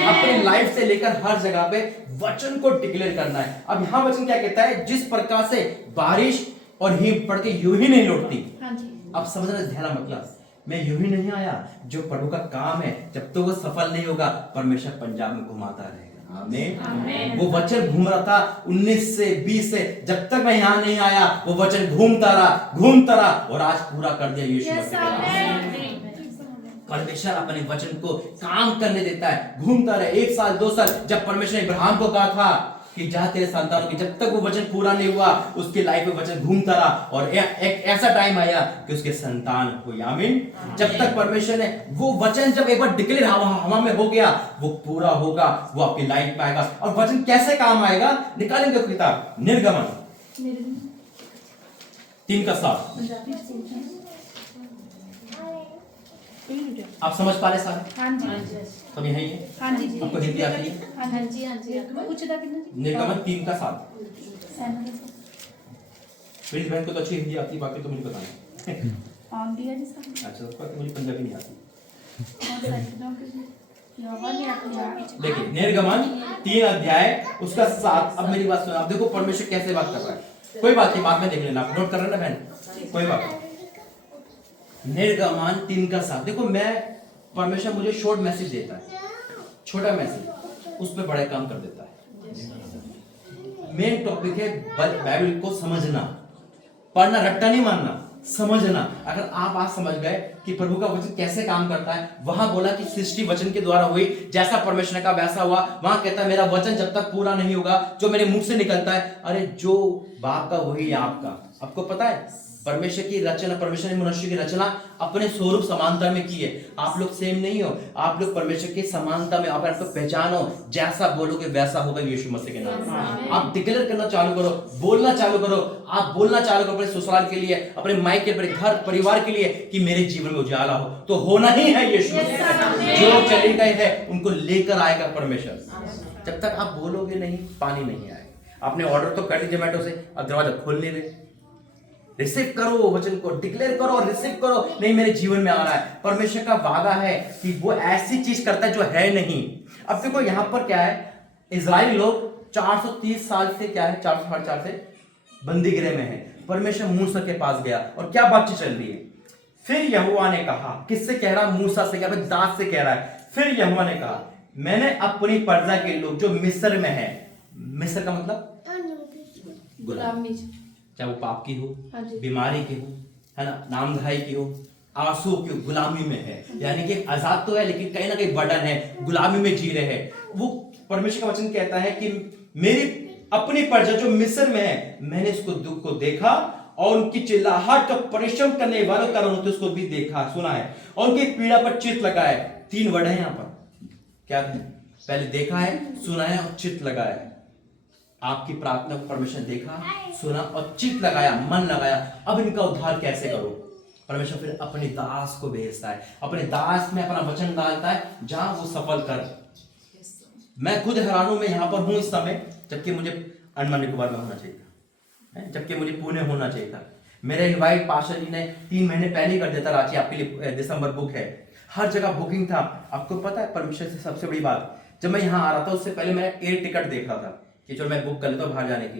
अपने लाइफ से लेकर हर जगह पे वचन को डिक्लेयर करना है। अब यहाँ वचन क्या कहता है, जिस प्रकार से बारिश और हिम पड़ के यूं ही नहीं लौटती। अब समझना ध्यान मतलब, मैं यूं ही नहीं आया, जो प्रभु का काम है जब तो वो सफल नहीं होगा, परमेश्वर पंजाब में घुमाता रहेगा। आमीन। वो वचन घूम रहा था 19 से 20 से, जब तक मैं यहाँ नहीं आया वो वचन घूमता रहा और आज पूरा कर दिया यीशु मसीह। परमेश्वर अपने वचन को काम करने देता है, घूमता रहे 1 साल 2 साल। जब परमेश्वर ने इब्राहिम को कहा था कि जा तेरे संतानों की, जब तक वो वचन पूरा नहीं हुआ उसकी लाइफ में वचन घूमता रहा और एक ऐसा टाइम आया कि उसके संतान हुई। आमीन। जब तक परमेश्वर ने वो वचन, जब एक बार डिक्लेयर हवा में हो गया, वो पूरा होगा, वो आपकी लाइफ में आएगा। और वचन कैसे काम आएगा, निकालेंगे किताब निर्गमन 3:7। आप समझ पा रहे सारे? हाँ जी। सब यही है? हाँ जी। आपको हिंदी आती है? हाँ जी। निर्गमन 3:7। मेरी बहन को तो अच्छी हिंदी आती है, बाकी तो मुझे बताना। अच्छा, तो मुझे पंजाबी नहीं आती। देखिए निर्गमन 3 अध्याय उसका 7। अब मेरी बात सुनो, अब देखो परमेश्वर कैसे बात कर रहा है। कोई बात नहीं, बाद में देख लेना, आप नोट कर रहे ना बहन, कोई बात नहीं। निर्गमान 3:7। देखो मैं परमेश्वर मुझे शॉर्ट मैसेज देता है, छोटा मैसेज, उस पर बड़े काम कर देता है। मेन टॉपिक है बाइबल को समझना, पढ़ना रट्टा नहीं मारना, समझना। अगर आप आज समझ गए कि प्रभु का वचन कैसे काम करता है, वहां बोला कि सृष्टि वचन के द्वारा हुई, जैसा परमेश्वर का वैसा हुआ। वहां कहता है मेरा वचन जब तक पूरा नहीं होगा जो मेरे मुंह से निकलता है, अरे जो बाप का वही आपका। आपको पता है परमेश्वर की रचना, परमेश्वर ने मनुष्य की रचना अपने स्वरूप समानता में की है। आप लोग सेम नहीं हो, आप लोग परमेश्वर की समानता में आप आपको पहचानो, जैसा बोलोगे वैसा होगा यीशु मसीह के नाम में। आप डिक्लेयर करना चालू करो, बोलना चालू करो, आप बोलना चालू करो अपने ससुराल के लिए, अपने मायके, अपने घर परिवार के लिए कि मेरे जीवन में उजाला हो, तो होना ही है यीशु मसीह। जो चले गए हैं उनको लेकर आएगा परमेश्वर। जब तक आप बोलोगे नहीं, पानी नहीं आएगा। आपने ऑर्डर तो कर दी जोमेटो से, अब दरवाजा खोल नहीं रहे। रिसीव करो वचन को, डिक्लेयर करो और रिसीव करो, नहीं मेरे जीवन में आ रहा है। परमेश्वर का वादा है कि वो ऐसी चीज करता है जो है नहीं। अब देखो यहां पर क्या है, इजराइल लोग 430 साल से क्या है, 404 से बंदी गृह में है। परमेश्वर मूसा के पास गया और क्या बातचीत चल रही है। फिर यहोवा ने कहा, किससे कह रहा, मूसा से, क्या दास से कह रहा है। फिर यहोवा ने कहा, मैंने अपनी प्रजा के लोग जो मिस्र में है, मिस्र का मतलब गुलामी, चाहे वो पाप की हो, बीमारी की हो, है ना, नामधराई की हो, आंसू की, गुलामी में है। यानी कि आजाद तो है लेकिन कहीं ना कहीं बर्डन है, गुलामी में जी रहे हैं। वो परमेश्वर का वचन कहता है कि मेरी अपनी प्रजा जो मिस्र में है, मैंने इसको दुख को देखा और उनकी चिल्लाहट का परिश्रम करने वालों कारण होते उसको भी देखा, सुना है, और उनकी पीड़ा पर चित्त लगा है। 3 वर्ड है यहाँ पर, क्या है? पहले देखा है, सुना है और चित्त लगाया है। आपकी प्रार्थना को परमेश्वर देखा, सुना और चित्त लगाया, मन लगाया। अब इनका उद्धार कैसे करो? परमेश्वर फिर अपने दास को भेजता है, अपने दास में अपना वचन डालता है, जहां वो सफल कर। मैं खुद हैरान हूं, मैं यहां पर हूं इस समय, जबकि मुझे अंडमान निकोबार में होना चाहिए था, जबकि मुझे पुणे होना चाहिए था। मेरे इनवाइट पास्टर जी ने 3 महीने पहले ही कर देता, रांची आपके लिए दिसंबर बुक है, हर जगह बुकिंग था। आपको पता है परमेश्वर से सबसे बड़ी बात, जब मैं यहाँ आ रहा था उससे पहले मैं एयर टिकट देख रहा था कि चलो मैं बुक कर लेता हूँ बाहर जाने की।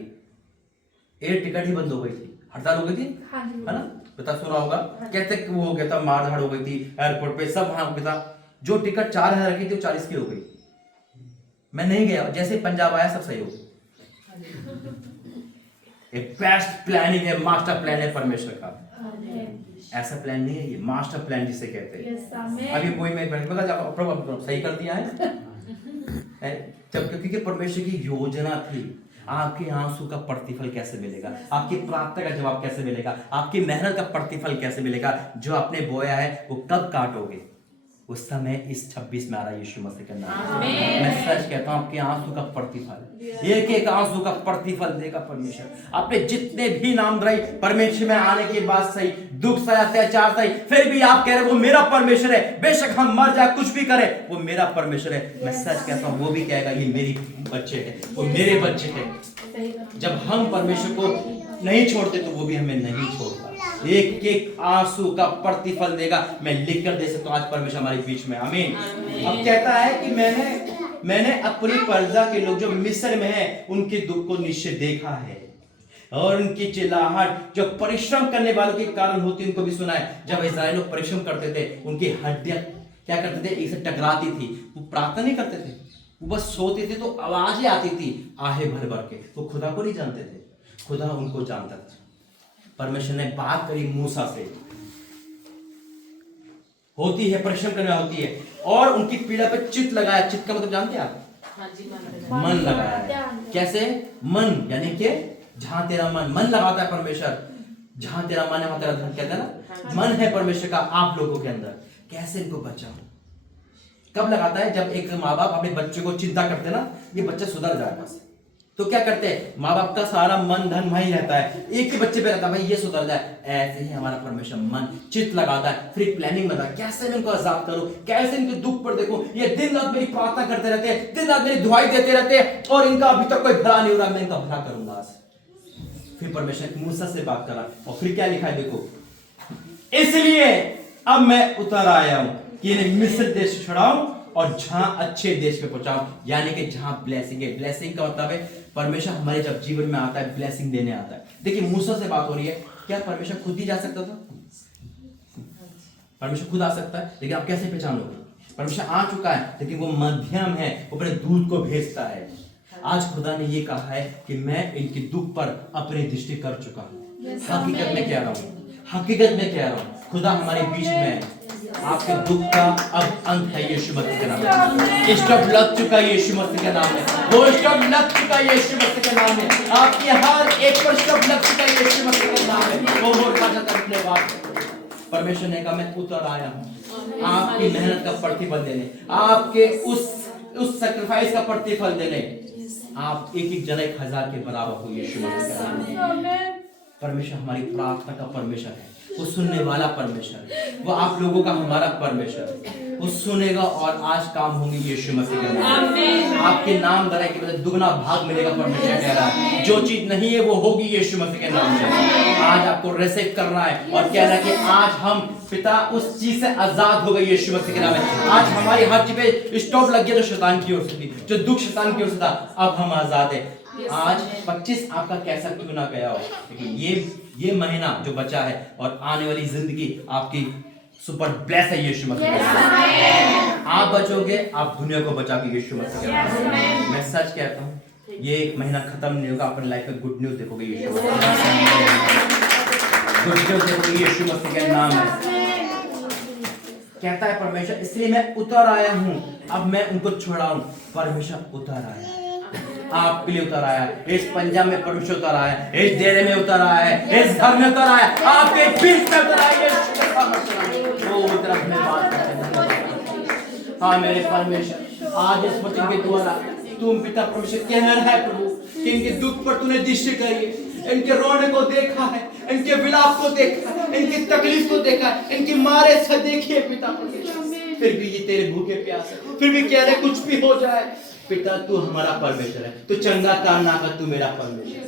एयर टिकट ही बंद हो गई थी, हड़ताल हो गई थी, है ना, पता सुना होगा। कहते वो हो गया था, मारधाड़ हो गई थी एयरपोर्ट पे, सब वहां हो गया था। जो टिकट 4000 की थी वो 40 की हो गई। मैं नहीं गया, जैसे पंजाब आया सब सही हो गया। एक बेस्ट प्लानिंग है, मास्टर प्लान है परमेश्वर का। ऐसा प्लान नहीं है ये, मास्टर प्लान जिसे कहते हैं। अभी कोई मैं सही कर दिया है जब, क्योंकि परमेश्वर की योजना थी। आपके आंसू का प्रतिफल कैसे मिलेगा, आपकी प्रार्थना का जवाब कैसे मिलेगा, आपकी मेहनत का प्रतिफल कैसे मिलेगा, जो आपने बोया है वो कब काटोगे, उस समय इस 26 में आ रहा है यीशु मसीह का नाम। मैं सच कहता हूं, आपके आंसू का प्रतिफल, एक एक आंसू का प्रतिफल देगा परमेश्वर। आपने जितने भी नाम धराई परमेश्वर में आने के बाद सही, दुख सही, अत्याचार सही, फिर भी आप कह रहे वो मेरा परमेश्वर है, बेशक हम मर जाए कुछ भी करे वो मेरा परमेश्वर है। मैं सच कहता हूं, वो भी कहेगा ये मेरी बच्चे है, वो मेरे बच्चे है। जब हम परमेश्वर को नहीं छोड़ते तो वो भी हमें नहीं छोड़ता। एक एक आंसू का प्रतिफल देगा। मैं लिख कर दे सकता हूं आज परमेश्वर हमारे बीच में, आमीन। अब कहता है कि मैंने अपनी प्रजा के लोग जो मिस्र में है उनके दुख को निश्चय देखा है, और उनकी चिल्लाहट जो परिश्रम करने वालों के कारण होती उनको भी सुना है। जब इस्राएल लोग परिश्रम करते थे, उनकी हड्डियां क्या करते थे, एक से टकराती थी। वो प्रार्थना नहीं करते थे, वो बस सोते थे तो आवाजें आती थी आहे भर भर के। वो खुदा को नहीं जानते थे, खुदा उनको जानता था। परमेश्वर ने बात करी मूसा से, होती है परिश्रम करना होती है, और उनकी पीड़ा पे चित्त लगाया। चित्त का मतलब जानते हैं आप? मन लगाया है। कैसे? मन, यानी कि जहां तेरा मन लगाता है परमेश्वर, जहां तेरा मन है वहां तेरा धन, कहता है ना। मन है परमेश्वर का आप लोगों के अंदर। कैसे इनको बचाओ? कब लगाता है? जब एक माँ बाप अपने बच्चे को चिंता करते ना, ये बच्चा सुधर जाएगा, तो क्या करते हैं? माँ बाप का सारा मन धन वहीं रहता है, एक ही बच्चे पे रहता है, भाई ये सुधर जाए। ऐसे ही हमारा परमेश्वर मन चित्त लगाता है, फिर प्लानिंग बनाता है, कैसे मैं इनको आजाद करूं, कैसे इनके दुख पर देखूं। ये दिन रात मेरी प्रार्थना करते रहते हैं, दिन रात मेरी दुआई देते रहते हैं, और इनका अभी तक कोई भला नहीं हो रहा, मैं इनका भला करूंगा आज। फिर परमेश्वर मूसा से बात करा, और फिर क्या लिखा है देखो, इसलिए अब मैं उतर आया हूं कि इन्हें मिस्र देश से छुड़ाऊं और जहां अच्छे देश पे पहुंचाऊं। यानी कि जहां ब्लेसिंग है। ब्लेसिंग का मतलब है परमेश्वर हमारे जब जीवन में आता है ब्लेसिंग देने आता है। देखिए मूसा से बात हो रही है, क्या परमेश्वर खुद ही जा सकता था? परमेश्वर खुद आ सकता है, लेकिन आप कैसे पहचानोगे? परमेश्वर आ चुका है, लेकिन वो मध्यम है, वो अपने दूत को भेजता है। आज खुदा ने ये कहा है कि मैं इनके दुख पर अपनी दृष्टि कर चुका हूँ। हकीकत में कह रहा हूँ, हकीकत में कह रहा हूँ, खुदा हमारे बीच में है। आपके दुख का अब अंत है यीशु मसीह के नाम में। स्टॉप लग चुका है यीशु मसीह के नाम में। वो स्टॉप लग चुका है यीशु मसीह के नाम में। आपकी हर एक पर स्टॉप लग चुका है यीशु मसीह के नाम में। वो मोर का करने बाद परमेश्वर ने कहा मैं उतर आया हूँ आपकी मेहनत का प्रतिफल देने, आपके उस सैक्रिफाइस का प्रतिफल देने। आप एक जन 1000 के बराबर हो यीशु मसीह के नाम में। परमेश्वर हमारी प्रार्थना का परमेश्वर है, वो सुनने वाला परमेश्वर है, वो आप लोगों का हमारा परमेश्वर है। वो सुनेगा और आज काम होंगे यीशु मसीह के नाम में। आपके नाम धराई के बदले दुगना भाग मिलेगा, परमेश्वर कह रहा है। जो चीज नहीं है वो होगी यीशु मसीह के नाम से। आज आपको रिसीव करना है और कह रहा है कि आज हम पिता उस चीज से आजाद हो गए यीशु मसीह के नाम में। आज हमारी हर चीज पे स्टॉप लग गया, जो शैतान की ओर से थी, जो दुख शैतान की ओर से था, अब हम आजाद है। आज 25 आपका कैसा क्यों ना गया हो, लेकिन ये महीना जो बचा है और आने वाली जिंदगी आपकी सुपर ब्लेस है यीशु मसीह। आप बचोगे, आप दुनिया को बचाओगे यीशु मसीह। मैं सच कहता हूँ, ये एक महीना खत्म नहीं होगा, अपनी लाइफ में गुड न्यूज देखोगे यीशु मसीह, गुड न्यूज देखोगे यीशु मसीह के नाम में। कहता है परमेश्वर, इसलिए मैं उतर आया हूँ, अब मैं उनको छुड़ाऊं। परमेश्वर उतर आया, आपके लिए उतर आया, इस पंजाब में परमेश्वर उतर आया, इस डेरे में उतर आया है, इस घर में उतर आया, आपके बीच में उतर आया। वो तरफ में बात करते हैं। हाँ मेरे परमेश्वर, आज इस वचन के द्वारा तुम पिता परमेश्वर कह रहा है प्रभु कि इनके दुख पर तूने दृष्टि करी है, इनके रोने को देखा है, इनके विलाप को देखा है, इनकी तकलीफ को देखा है, इनकी मारे से देखी है पिता परमेश्वर। फिर भी ये तेरे भूखे प्यासे, फिर भी कह रहे कुछ भी हो जाए पिता तू हमारा परमेश्वर है, तू चंगा काम ना कर, तू मेरा परमेश्वर।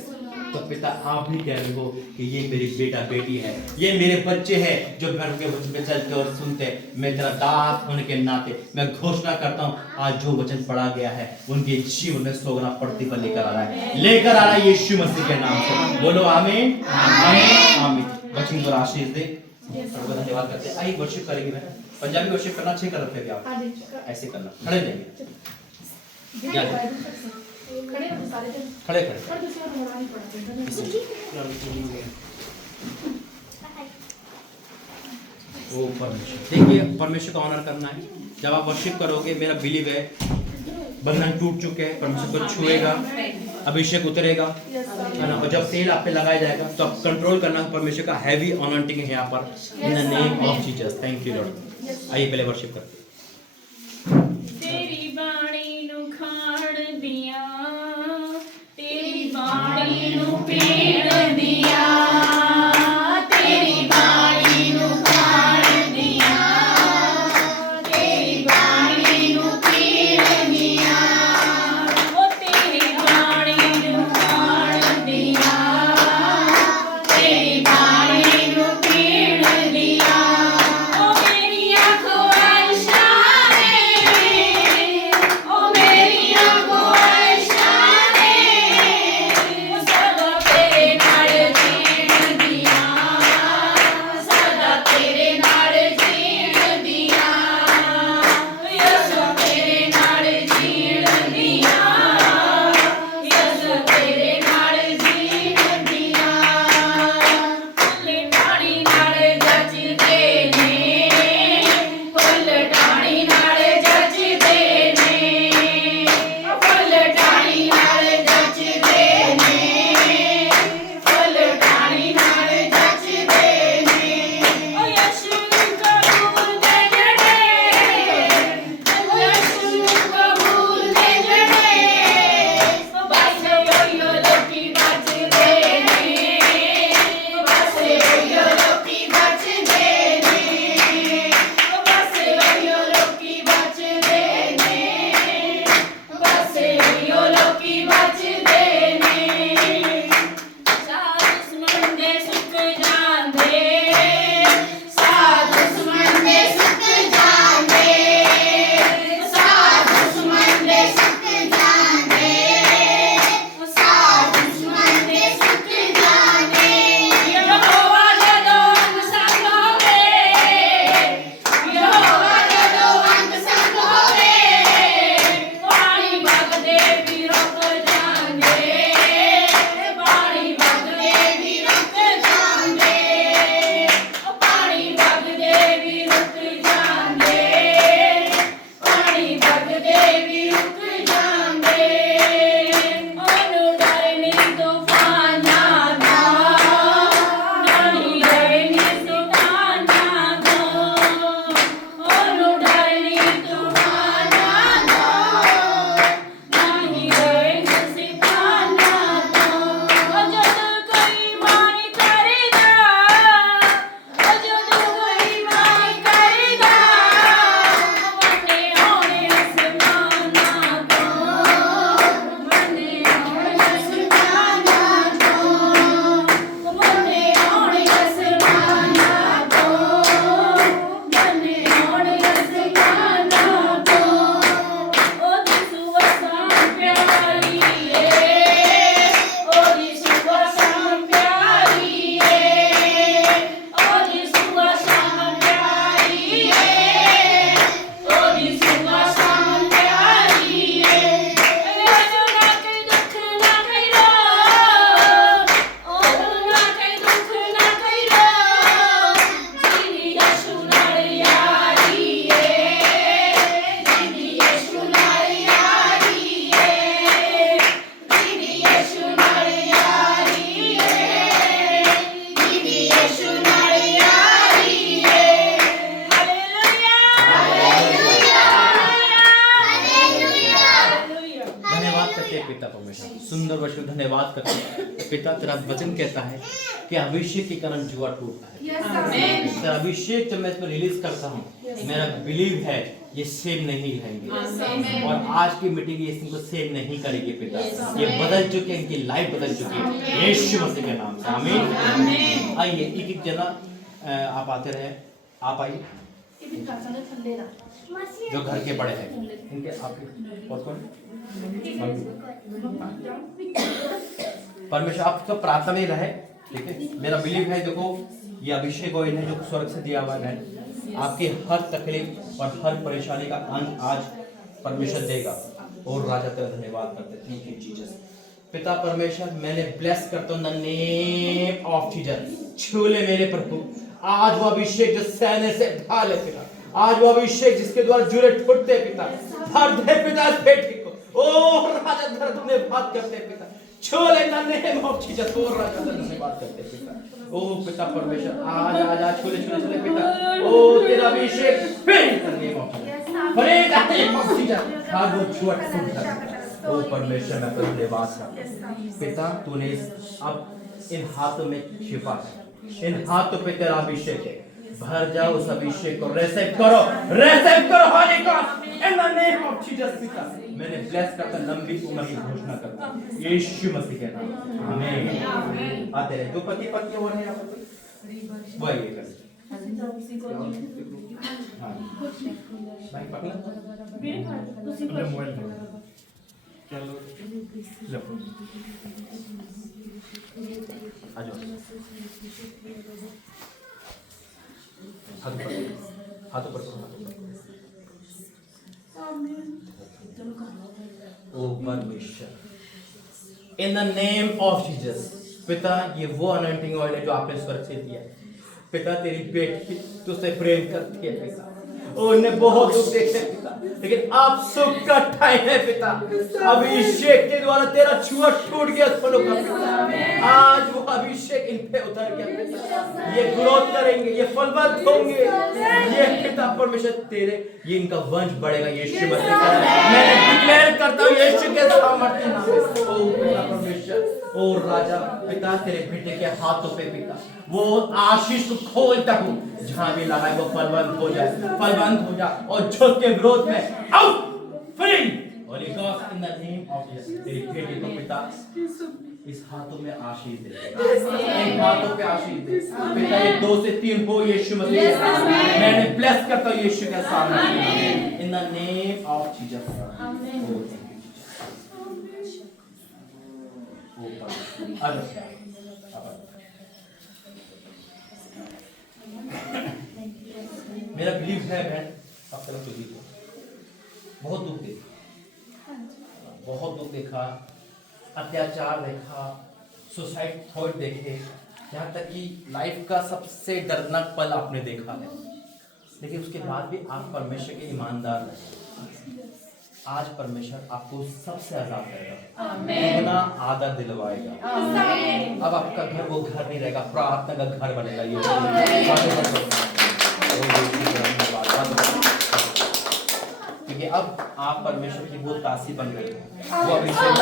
तो पिता आप भी कह रहे हो कि ये मेरी बेटा बेटी है, ये मेरे बच्चे हैं जो घर के वचन पे चलते और सुनते। मैं तेरा दास होने के नाते मैं घोषणा करता हूँ, आज जो वचन पढ़ा गया है उनके जीवन में 100 गुना प्रतिफल लेकर आ रहा है यीशु मसीह के नाम से। बोलो आमीन, आमीन, आमीन। वचन को आशीष दे। धन्यवाद करते हैं। आइए वर्शिप करेंगे। मैं पंजाबी वर्शिप करना अच्छे कर रखे थे आप, ऐसे करना, खड़े रहेंगे, खड़े ओ परमेश्वर, देखिए परमेश्वर का ऑनर करना है। जब आप वर्शिप करोगे, मेरा बिलीव है बंधन टूट चुके हैं, परमेश्वर को छुएगा, अभिषेक उतरेगा, है ना। और जब तेल आप पे लगाया जाएगा तो आप कंट्रोल करना, परमेश्वर का हैवी अनॉइंटिंग है यहाँ पर, in the name of Jesus. Thank you Lord. आइए पहले वर्शिप करते हैं। तेरी बाणी नु खाण दिया, तेरी बाणी नु पीण दिया, तेरी बाणी नु खाण दिया, तेरी बाणी नु पीण दिया, ओ तेरी बाणी नु खाण दिया, तेरी बाणी नु पीण दिया, ओ मेरी आँखों ओ मेरी आँखों ऐसा है, सब तेरे पिता परमेश्वर सुंदर वचन धन्यवाद करते हैं पिता। तेरा वचन कहता है कि अभिषेक के कारण जुआ टूटता है। तेरा अभिषेक जब मैं इसमें रिलीज करता हूँ, मेरा बिलीव है ये सेव नहीं रहेंगे और आज की मीटिंग ये इनको सेव नहीं करेगी पिता। ये बदल चुके हैं, इनकी लाइफ बदल चुकी है यीशु मसीह के नाम से आमीन। आइए एक एक जना आप आते रहे, आप आइए जो घर के बड़े हैं इनके आपके और कौन परमेश्वर आप तो प्रार्थना में रहे, ठीक है। मेरा बिलीव है देखो ये अभिषेक ऑयल है जो स्वर्ग से दिया हुआ है, आपकी हर तकलीफ और हर परेशानी का अंत आज परमेश्वर देगा। और राजा तेरा धन्यवाद करते हैं, थैंक यू जीसस। पिता परमेश्वर मैंने ब्लेस करता हूं द नेम ऑफ जीसस। छू ले मेरे प्रभु आज वो अभिषेक जो सहने से ढाल है पिता, आज वो अभिषेक जिसके द्वारा जुड़े टूटते पिता, भर दे पिता इस बेटी को। ओ राजा तेरा धन्यवाद करते पिता, छू ले द नेम ऑफ जीसस। ओ राजा तेरा धन्यवाद करते पिता। ओ पिता परमेश्वर आज आज आज छू ले पिता। ओ तेरा अभिषेक फिर द नेम ऑफ जीसस, फिर द नेम ऑफ जीसस आज वो छुआ टूट जाए। ओ परमेश्वर मैं तेरा धन्यवाद करता हूं पिता, तूने अब इन हाथों में छिपा है, इन हाथों पे तेरा अभिषेक है, भर जाओ उस अभिषेक को, रिसीव करो Holi God in the name of Jesus पिता। मैंने ब्लेस करता लंबी उम्र की घोषणा करता हूं यीशु मसीह के नाम आमीन। आते रहे दो पति पत्नी हो रहे हैं वो ये कर भाई पकड़ मोबाइल चलो लो आ जाओ हाथों पर ओ परमेश्वर in the name of Jesus पिता, ये वो अनॉइंटिंग ऑयल है जो आपने स्वर्ग से दिया है पिता। तेरी बेटी तुझसे प्रेम करती है पिता, उन्हें बहुत दुख देखे पिता, लेकिन अब सुख का टाइम है पिता। अभिषेक के द्वारा तेरा छुआ टूट गया फलों का पिता, आज वो अभिषेक इन पे उतर गया पिता। ये ग्रोथ करेंगे, ये फलवंत होंगे, ये पिता परमेश्वर तेरे ये इनका वंश बढ़ेगा यीशु मसीह का। मैंने डिक्लेयर करता हूं यीशु के सामर्थ्य नाम से। ओ पिता परमेश्वर, ओ राजा पिता तेरे बेटे के हाथों पे पिता वो आशीष को खोलता हूं, जहां भी लगा है वो फलवंत हो जाए और झोंक के विरोध में out free Holi God in the name of Jesus. तेरी बेटी को पिता इस हाथों में आशीष दे, इन हाथों पे आशीष दे पिता। ये 2 से 3 हो यीशु मसीह के नाम में। मैंने ब्लेस करता हूं यीशु के सामने in the name of Jesus आमीन। मेरा बिलीव है बहन अब तक तो देखो बहुत दुख देखा, अत्याचार देखा, सुसाइड थॉट देखे, यहाँ तक कि लाइफ का सबसे दर्दनाक पल आपने देखा है, लेकिन उसके बाद भी आप परमेश्वर के ईमानदार रहे। आज परमेश्वर आपको सबसे आजाद करेगा, दुगना आदर दिलवाएगा। अब आपका घर वो घर नहीं रहेगा, प्रार्थना का घर बनेगा। ये क्योंकि अब आप परमेश्वर की वो दासी बन गए, वो अभिषेक।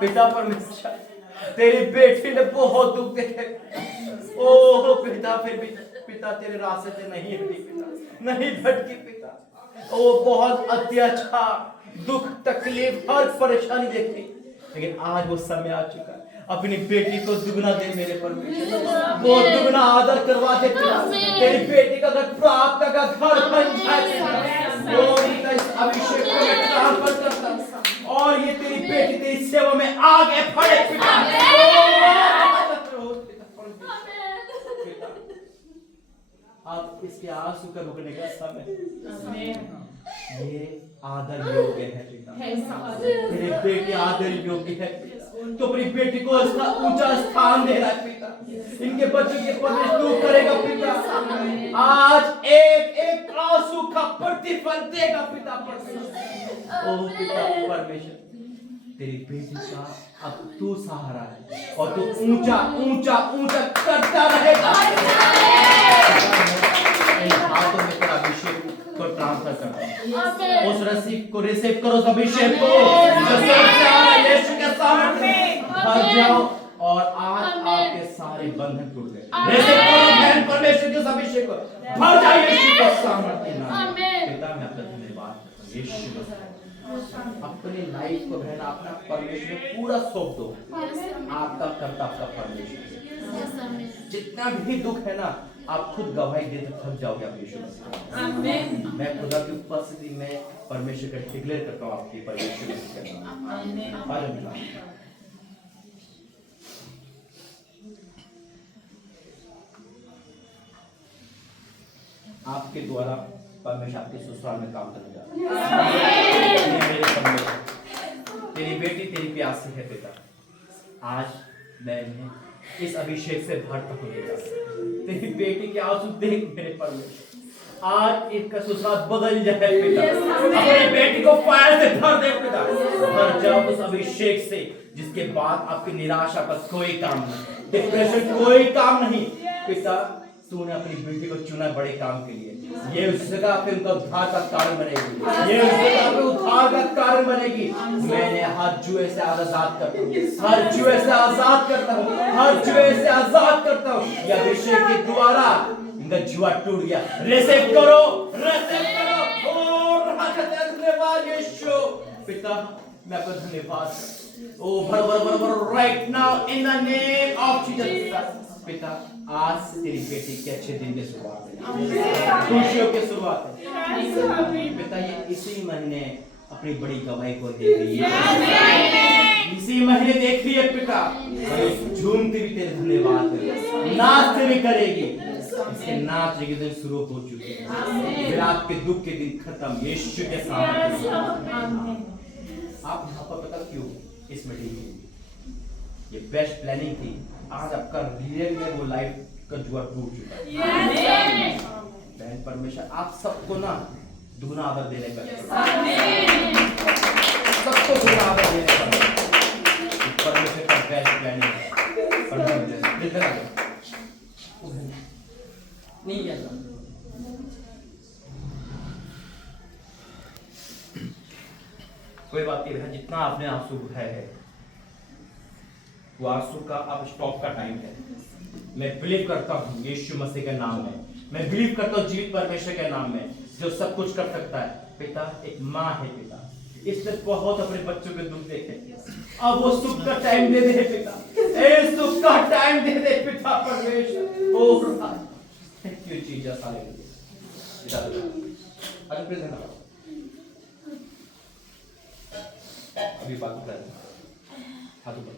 पिता परमेश्वर तेरी बेटी ने बहुत दुख देखे, ओह पिता फिर भी पिता तेरे रास्ते से नहीं हटी पिता, नहीं भटकी पिता। ओ बहुत अत्याचार, दुख, तकलीफ, हर परेशानी देखी, लेकिन आज वो समय आ चुका है। अपनी बेटी को दुगना दे मेरे परमेश्वर, वो दुगना आदर करवा दे पिता। तेरी बेटी का घर प्रार्थना का घर बन जाए पिता। ओ पिता इस अभिषेक को मैं ट्रांसफर करता हूं और ये तेरी बेटी तेरी सेवा में आगे बढ़े पिता। अब इसके आंसू का रुकने का समय, ये आदर योग्य है पिता। तेरी बेटी आदर योग्य है पिता, तो अपनी बेटी को इसका ऊंचा स्थान दे रहा है पिता। इनके बच्चों के परमेश तू करेगा पिता। आज एक एक आंसू का प्रतिफल देगा पिता परमेश्वर। ओ पिता परमेश्वर तेरी बेटी का अब तू सहारा है और तू ऊंचा ऊंचा ऊंचा करता रहेगा। हाथों में तेरा अभिषेक को ट्रांसफर करता हूँ। आमीन। उस रस्सी को रिसीव करो, उस अभिषेक को जो स्वर्ग से आ रहा है, यीशु के सामर्थ्य से भर जाओ और आज आपके सारे बंधन टूट गए। रिसीव करो बहन परमेश्वर के उस अभिषेक को, भर जाओ यीशु के सामर्थ्य नाम में। आमीन। पिता मैं आपका धन्यवाद करता हूँ यीशु मसीह। अपनी लाइफ को बहन अपना परमेश्वर में पूरा सौंप दो। आपका करता आपका परमेश्वर। जितना भी दुख है ना, आप खुद गवाही देते थक जाओगे आप यीशु मसीह। आमीन। मैं खुदा की उपस्थिति में परमेश्वर का डिक्लेयर करता हूँ आपकी परमेश्वर मसीह के नाम। हालेलुया। आपके द्वारा परमेश्वर आपके ससुराल में काम करने जा रहा है। मेरे परमेश्वर, तेरी बेटी तेरी प्यासी है पिता। आज मैं इन्हें इस अभिषेक से भरता हूँ पिता। तेरी बेटी के आंसू देख मेरे परमेश्वर, आज इनका ससुराल बदल जाए पिता। अपनी बेटी को फायर से भर दे पिता। भर जाओ उस अभिषेक से जिसके बाद आपकी निराशा पर कोई काम नहीं, डिप्रेशन कोई काम नहीं पिता। तूने अपनी बेटी को चुना बड़े काम के लिए। ये उस जगह पे उनका उद्धार का कारण बनेगी। ये उस जगह पे उद्धार का कारण बनेगी। मैंने हर जुए से आजाद करता हूँ, हर जुए से आजाद करता हूँ, हर जुए से आजाद करता हूँ। ये अभिषेक के द्वारा इनका जुआ टूट गया। रिसीव करो, रिसीव करो। और धन्यवाद यीशु पिता, मैं आपका धन्यवाद करता हूँ। ओ भर भर भर भर right now in the name of Jesus पिता। आज से तेरी बेटी के अच्छे दिन की शुरुआत है, खुशियों की शुरुआत है पिता। ये इसी महीने अपनी बड़ी गवाही को देख रही है, इसी महीने देख रही है पिता। झूमती भी तेरे धन्यवाद है, नाचते भी करेगी। इसके नाचने के दिन शुरू हो चुके हैं, फिर आपके दुख के दिन खत्म यीशु के सामने। आप यहाँ पर पता क्यों इस मीटिंग में, ये बेस्ट प्लानिंग थी। आज आपका रियल में वो लाइफ का जुआ टूट चुका है। बहन परमेश्वर आप सबको ना दुगना आदर देने पर, सबको दुगना आदर देने पर परमेश्वर का बेस्ट प्लानिंग है। परमेश्वर नहीं किया कोई बात नहीं है। जितना आपने आंसू उठाए है वो आंसू का अब स्टॉप का टाइम है। मैं बिलीव करता हूँ यीशु मसीह के नाम में, मैं बिलीव करता हूँ जीवित परमेश्वर के नाम में जो सब कुछ कर सकता है। पिता एक माँ है पिता, इसने बहुत अपने बच्चों के दुख देखे। अब वो सुख का टाइम दे दे पिता, ए सुख का टाइम दे दे पिता परमेश्वर। ओ थैंक यू जीसस, हालेलुया। अभी बात कर हाथ ऊपर।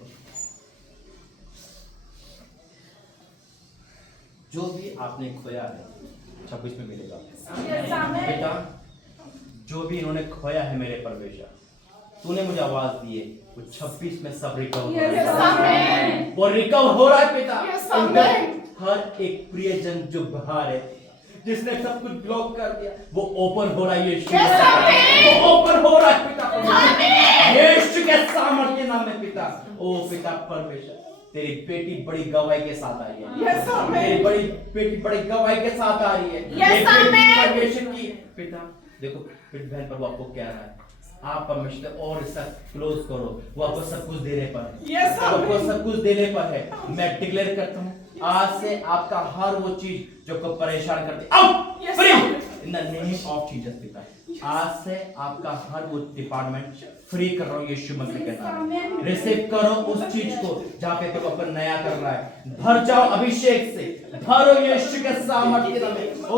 जो भी आपने खोया है 26 में मिलेगा बेटा। जो भी इन्होंने खोया है मेरे परमेश्वर, तूने मुझे आवाज दी है, वो 26 में सब रिकवर हो रहा है। वो रिकवर हो रहा है पिता। हर एक प्रियजन जो बाहर है, जिसने सब कुछ ब्लॉक कर दिया, वो ओपन हो रहा है यीशु, वो ओपन हो रहा है पिता यीशु के सामर्थ्य नाम में पिता। ओ पिता परमेश्वर, तेरी बेटी बड़ी गवाही के साथ आई है। तेरी बड़ी बेटी बड़ी गवाही के साथ आ रही है परमेश्वर की पिता। देखो बहन पर वो आपको कह रहा है, आप परमेश्वर और इसका क्लोज करो। वो आपको सब कुछ देने पर है, आपको सब कुछ देने पर है। मैं डिक्लेयर करता हूँ आज से आपका हर वो चीज जो आपको परेशान करती out free in the name of Jesus पिता। आज से आपका हर वो डिपार्टमेंट फ्री कर रहा हूँ यीशु मसीह के नाम में। रिसीव करो उस चीज को जहाँ पे तुम अपन नया कर रहा है। भर जाओ अभिषेक से, भरो यीशु के सामर्थ्य के नाम में। ओ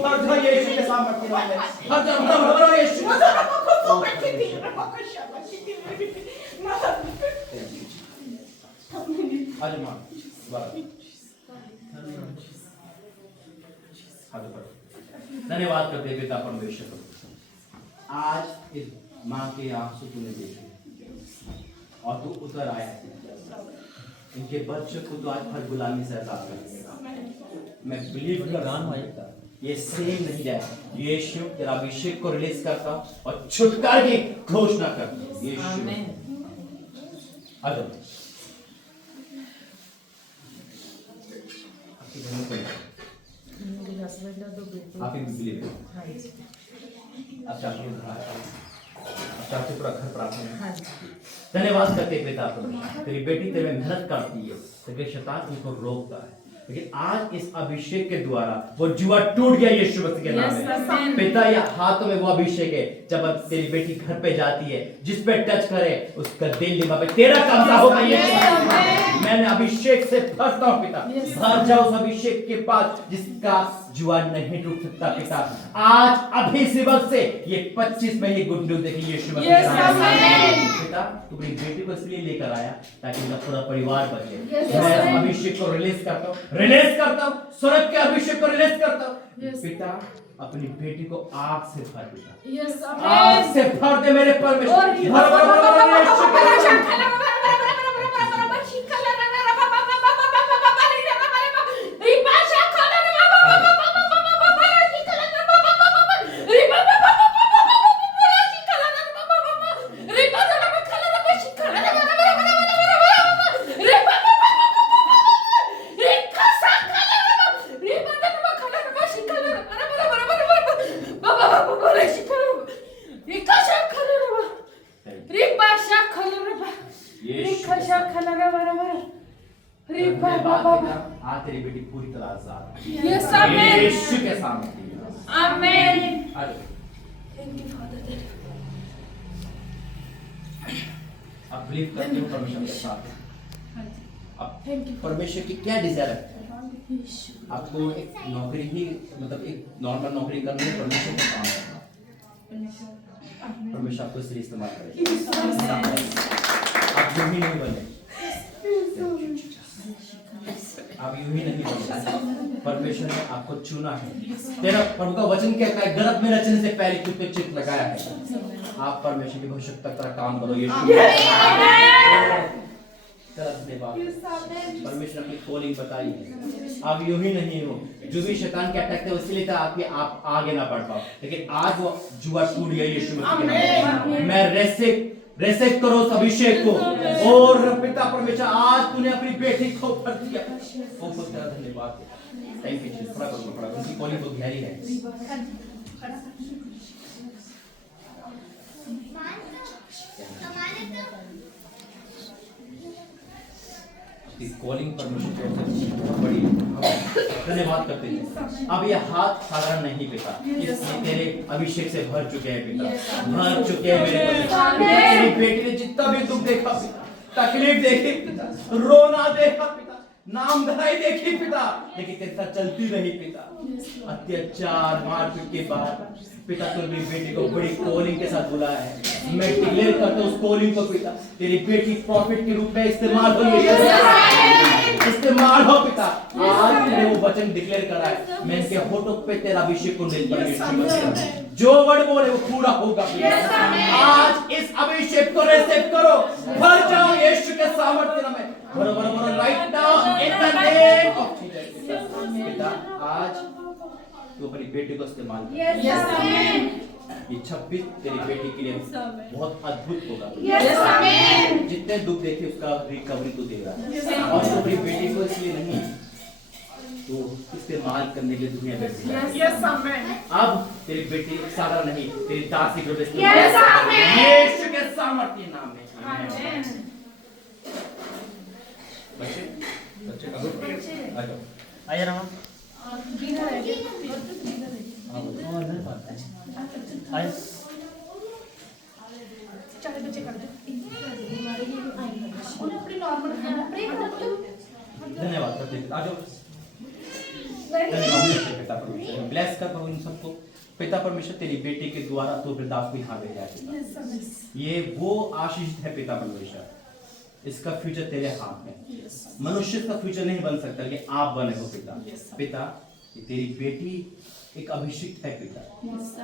भर जाओ यीशु के सामर्थ्य के नाम में, भर जाओ, भरो यीशु के आज मां धन्यवाद करते पिता परमेश्वर को। आज इस माँ के आंसू तूने देखे और तू उतर आया है। इनके बच्चे को तो आज हर गुलामी से आजाद कर। मैं बिलीव कर रहा हूँ ये सेम नहीं जाए। यीशु तेरा अभिषेक को रिलीज करता हूँ और छुटकारे की घोषणा करता हूँ यीशु। आजाओ आप ही बिलीव चाहते पूरा घर प्राप्त है। धन्यवाद करते पिता परमेश्वर, तेरी बेटी तेरे में मेहनत करती है, लेकिन शैतान उनको रोकता है, लेकिन आज इस अभिषेक के द्वारा वो जुआ टूट गया यीशु मसीह के नाम में। पिता या हाथों में वो अभिषेक है, जब अब तेरी बेटी घर पे जाती है, जिस पे टच करे उसका दिल दिमाग पे तेरा कब्जा होगा यीशु। मैंने अभिषेक से भरता हूं पिता, भर जाओ उस अभिषेक के पास जिसका जुआ नहीं टूट सकता पिता। आज अभी से वक्त से ये 25 में ये गुड न्यूज देखिए यीशु मसीह के नाम में। पिता तू अपनी बेटी को इसलिए लेकर आया ताकि उनका पूरा परिवार बचे। मैं अभिषेक को रिलीज करता हूँ, स्वर्ग के अभिषेक को रिलीज करता हूँ पिता। अपनी बेटी को आग से भर पिता, आग से भर दे मेरे परमेश्वर, भर आज तेरी बेटी पूरी तरह आजाद है यीशु के सामने। आमीन। अब बिलीव करते हो परमेश्वर के साथ। अब परमेश्वर की क्या डिजायर है? आपको एक नौकरी ही मतलब एक नॉर्मल नौकरी करनी है, परमेश्वर का काम करना। परमेश्वर आपको इसलिए इस्तेमाल करेगा। आप यूं ही नहीं बने, आप यूं ही नहीं बने, परमेश्वर ने आपको चुना है। तेरा प्रभु का वचन कहता है गर्भ में रचने से पहले तुझ पे चित्त लगाया है। आप परमेश्वर की भविष्य तक तरह काम करो यीशु। परमेश्वर अपनी कॉलिंग बताई है। आप यूं ही नहीं हो, जो भी शैतान के अटैक थे इसलिए था आपके आप आगे ना बढ़ पाओ, लेकिन आज वो जुआ टूट गया यीशु मसीह के नाम में। मैं रेसेट करो उस अभिषेक को। और पिता परमेश्वर आज तूने अपनी बेटी को भर दिया, बहुत तेरा धन्यवाद। Thank you Jesus. थोड़ा उनकी कॉलिंग बहुत गहरी है। कॉलिंग परमेश्वर बहुत बड़ी धन्यवाद करते हैं। अब ये हाथ साधारण नहीं पिता, इसलिए तेरे अभिषेक से भर चुके हैं पिता, भर चुके हैं मेरे परमेश्वर। तेरी बेटी ने जितना भी दुख देखा पिता, तकलीफ देखी पिता, रोना देखा पिता, नाम धराई देखी पिता, लेकिन तेरे साथ चलती रही पिता। अत्याचार मारपीट के बाद पिता तूने मेरी बेटी को बड़ी कॉलिंग के साथ बुलाया है। मैं डिक्लेयर करता हूं उस कॉलिंग को पिता, तेरी बेटी प्रॉफिट के रूप में इस्तेमाल हो, इस्तेमाल हो पिता। आज तूने वो वचन डिक्लेयर करा है, मैं इनके होठों पे तेरा अभिषेक को ले जो वर्ड बोले वो पूरा होगा पिता। आज इस अभिषेक को रिसीव करो, भर जाओ यीशु के सामर्थ्य में। बोलो बोलो बोलो right now in the name of Jesus. पिता आज तू अपनी बेटी को इस्तेमाल कर। ये 26 तेरी बेटी के लिए बहुत अद्भुत होगा। जितने दुख देखे उसका रिकवरी तू दे रहा है, और तू अपनी बेटी को इसलिए नहीं तो इस्तेमाल करने के लिए दुनिया में भेजा। अब तेरी बेटी साधारण नहीं, तेरी दासी को यीशु के सामर्थ्य नाम में। आमीन। बच्चे बच्चे कब आ जाओ, आइए रामा। धन्यवाद करते हैं। आ जाओ। पिता परमेश्वर ब्लेस कर प्रभु इन सबको। पिता परमेश्वर तेरी बेटी के द्वारा तू वृद्धावस्था में हावे जाए। ये वो आशीष है पिता परमेश्वर, इसका फ्यूचर तेरे हाथ में। मनुष्य का फ्यूचर नहीं बन सकता, लेकिन आप बने हो पिता। पिता तेरी बेटी एक अभिषिक्त है पिता,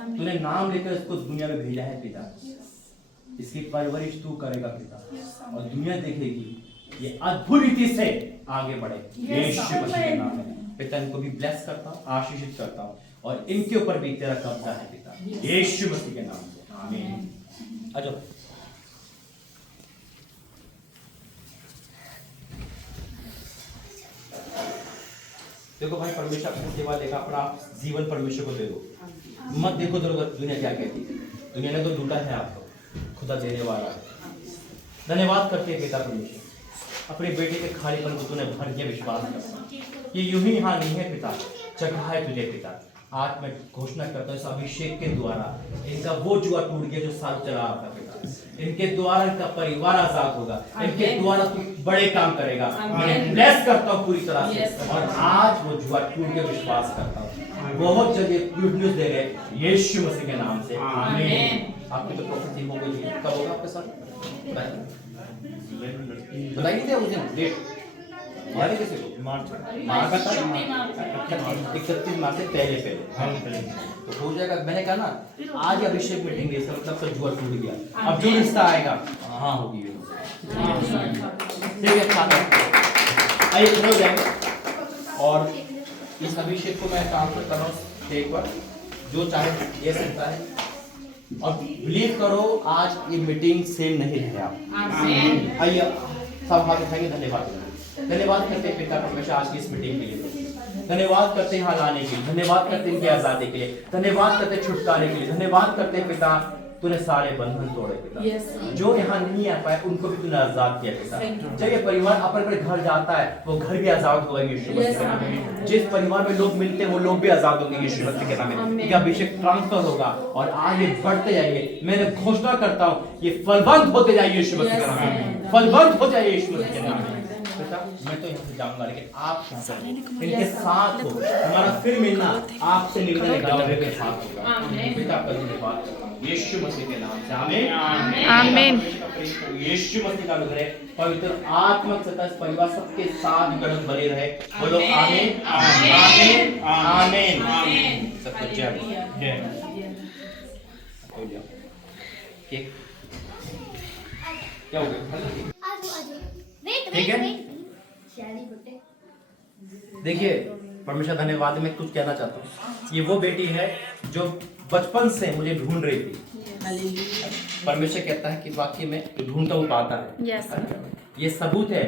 तूने नाम लेकर इसको दुनिया में भेजा है पिता। इसकी परवरिश तू करेगा पिता, और दुनिया देखेगी ये अद्भुत रीति से आगे बढ़े यीशु मसीह के नाम में। पिता इनको भी ब्लेस करता हूँ, आशीषित करता हूँ, और इनके ऊपर भी तेरा कब्जा है पिता, यीशु मसीह के नाम से। आमीन। आ जाओ। देखो भाई, परमेश्वर अपनी सेवा लेकर अपना जीवन परमेश्वर को दे दो। मत देखो दुनिया क्या कहती है। दुनिया ने तो ढूंढा है आपको, खुदा देने वाला है। धन्यवाद करते हैं पिता परमेश्वर, अपने बेटे के खालीपन को तूने भर के विश्वास करता। ये यूं ही यहाँ नहीं है पिता, जगह है तुझे पिता। आज मैं घोषणा करता हूँ इस अभिषेक के द्वारा इनका वो जुआ टूट गया जो साल चला रहा था पिता। इनके द्वारा इनका परिवार आजाद होगा, इनके द्वारा तू बड़े काम करेगा। मैं ब्लेस करता हूँ पूरी तरह से, और आज वो जुआ टूट के विश्वास करता हूँ। बहुत जल्दी गुड न्यूज दे रहे यीशु मसीह के नाम से, आमीन। आपकी तो प्रोफेसी हो गई, कब होगा आपके साथ बताइए थे उस दिन डेट याद है किसी को? मार्च का 31 मार्च से पहले तो हो जाएगा। मैंने कहा ना आज अभिषेक मीटिंग है, मतलब सब जुआ टूट गया। अब जो रिश्ता आएगा हाँ होगी ठीक है। आइए खड़े हो जाएंगे और इस अभिषेक को मैं ट्रांसफर कर रहा हूँ एक बार, जो चाहे ये सकता है। और बिलीव करो आज ये मीटिंग सेम नहीं है। आप आइए सब हाथ उठाएंगे। धन्यवाद करते हैं पिता परमेश्वर आज की इस मीटिंग के लिए। धन्यवाद करते हैं यहाँ लाने के लिए, धन्यवाद करते हैं इनकी आजादी के लिए, धन्यवाद करते हैं छुटकारे के लिए, धन्यवाद करते हैं पिता तूने सारे बंधन तोड़े पिता। जो यहाँ नहीं आ पाए उनको भी तूने आजाद किया पिता। जब ये परिवार अपने घर जाता है वो घर भी आजाद होगा यीशु मसीह के नाम में। जिस परिवार में लोग मिलते हैं वो लोग भी आजाद होंगे यीशु मसीह के नाम में। इनका अभिषेक ट्रांसफर होगा और आगे बढ़ते जाइए। मैंने घोषणा करता हूँ ये फलवंत होते जाइए यीशु मसीह के नाम में, फलवंत हो जाइए यीशु मसीह के नाम में। मैं तो यहाँ से जाऊंगा लेकिन आप इनके साथ हो। हमारा फिर मिलना आपसे निवेदन के साथ होगा। पिता का धन्यवाद यीशु मसीह के नाम से, आमीन आमीन। यीशु मसीह का अनुग्रह पवित्र आत्मा सदा इस परिवार सबके साथ गणन बने रहे। बोलो आमीन आमीन आमीन। सब कुछ जय केक क्या हो गया? ठीक है देखिए परमेश्वर धन्यवाद। मैं कुछ कहना चाहता हूँ, ये वो बेटी है जो बचपन से मुझे ढूंढ रही थी। परमेश्वर कहता है कि वाकई में ढूंढता हूँ पाता है। Yes. ये सबूत है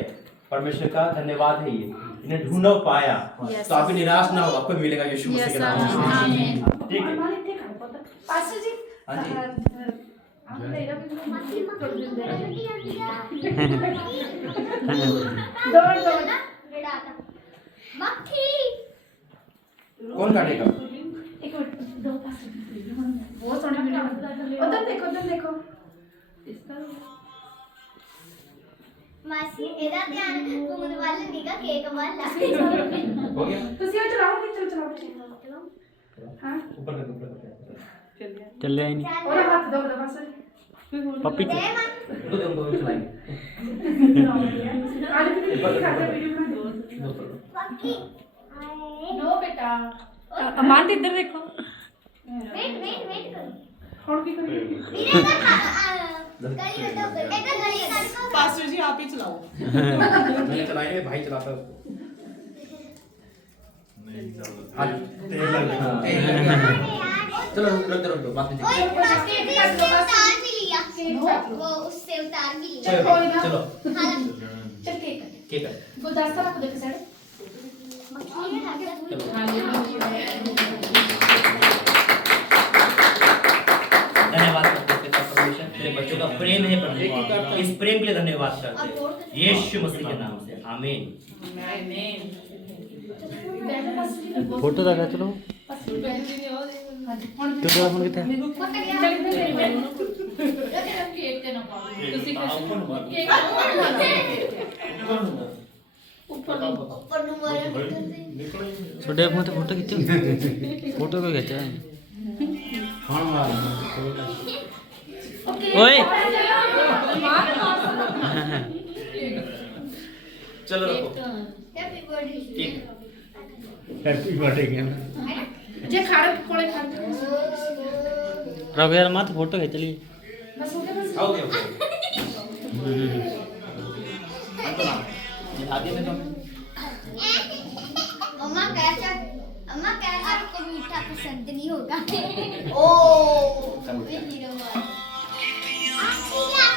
परमेश्वर का, धन्यवाद है। ये इन्हें ढूंढा पाया। Yes. तो आप निराश ना हो, आपको मिलेगा यीशु मसीह के नाम से। ठीक है हाँ जी कौन काटेगा? उधर देखो मासी ਇਹਦਾ ਧਿਆਨ ਫੋਨ ਵੱਲ ਨਿਗਾ ਕੇਕ ਵੱਲ हो गया ਤੁਸੀਂ ਉਹ ਚਲਾਓ ਹਾਂ ऊपर कर ਚੱਲਿਆ ਹੀ ਨਹੀਂ ਉਹਦਾ ਹੱਥ ਦੋ ਬਸ ਪੱਪੀ ਦੇ ਮਨ दो दे उनको चलाएंगे। आज भी खाते वीडियो बना दो ਪੱਕੀ नो बेटा अमान इधर देखो। वेट करो और भी करिए ਵੀਰੇ ਦਾ ਗਲੀ ਕੱਢੋ ਇਹਦਾ ਗਲੀ ਕੱਢੋ पास्टर जी आप ही चलाओ मैंने चलाए हैं, भाई चलाता है उसको। चलो रख दो बात नहीं। ओए मासी जी उतार भी लिया वो उससे उतार भी लिया चलो चलो हां चल केक केक है। गुलदस्ता रख दो साइड मक्खी लगा चलो धन्यवाद करते हैं पिता परमेश्वर, तेरे बच्चों का प्रेम है प्रभु, इस प्रेम के लिए धन्यवाद करते हैं यीशु मसीह के नाम से, आमीन। ਫੋਟੋ ਦਾ ਖਿੱਚ ਲਓ ਕਿਹਦਾ ਫੋਨ ਕਿੱਥੇ ऊपर नु मारे ਛੋਟੇ ਫੋਨ ਤੇ ਫੋਟੋ ਖਿੱਚੋ ਫੋਟੋ ਕਿਉਂ ਖਿੱਚਿਆ ਓਏ चलो रखो happy birthday cake. Happy birthday ਗਿਆ जे खाड़ कोले खाड़ ਰੁਕ ਯਾਰ ਮਤ ਫੋਟੋ ਖਿੱਚ ਲਈ बस हो गया बस हो गया अंतो नाम ये आदि में तो मम्मा कैसा अम्मा कैसा आपको मीठा पसंद नहीं होगा ओ ये हीरो मार आसिया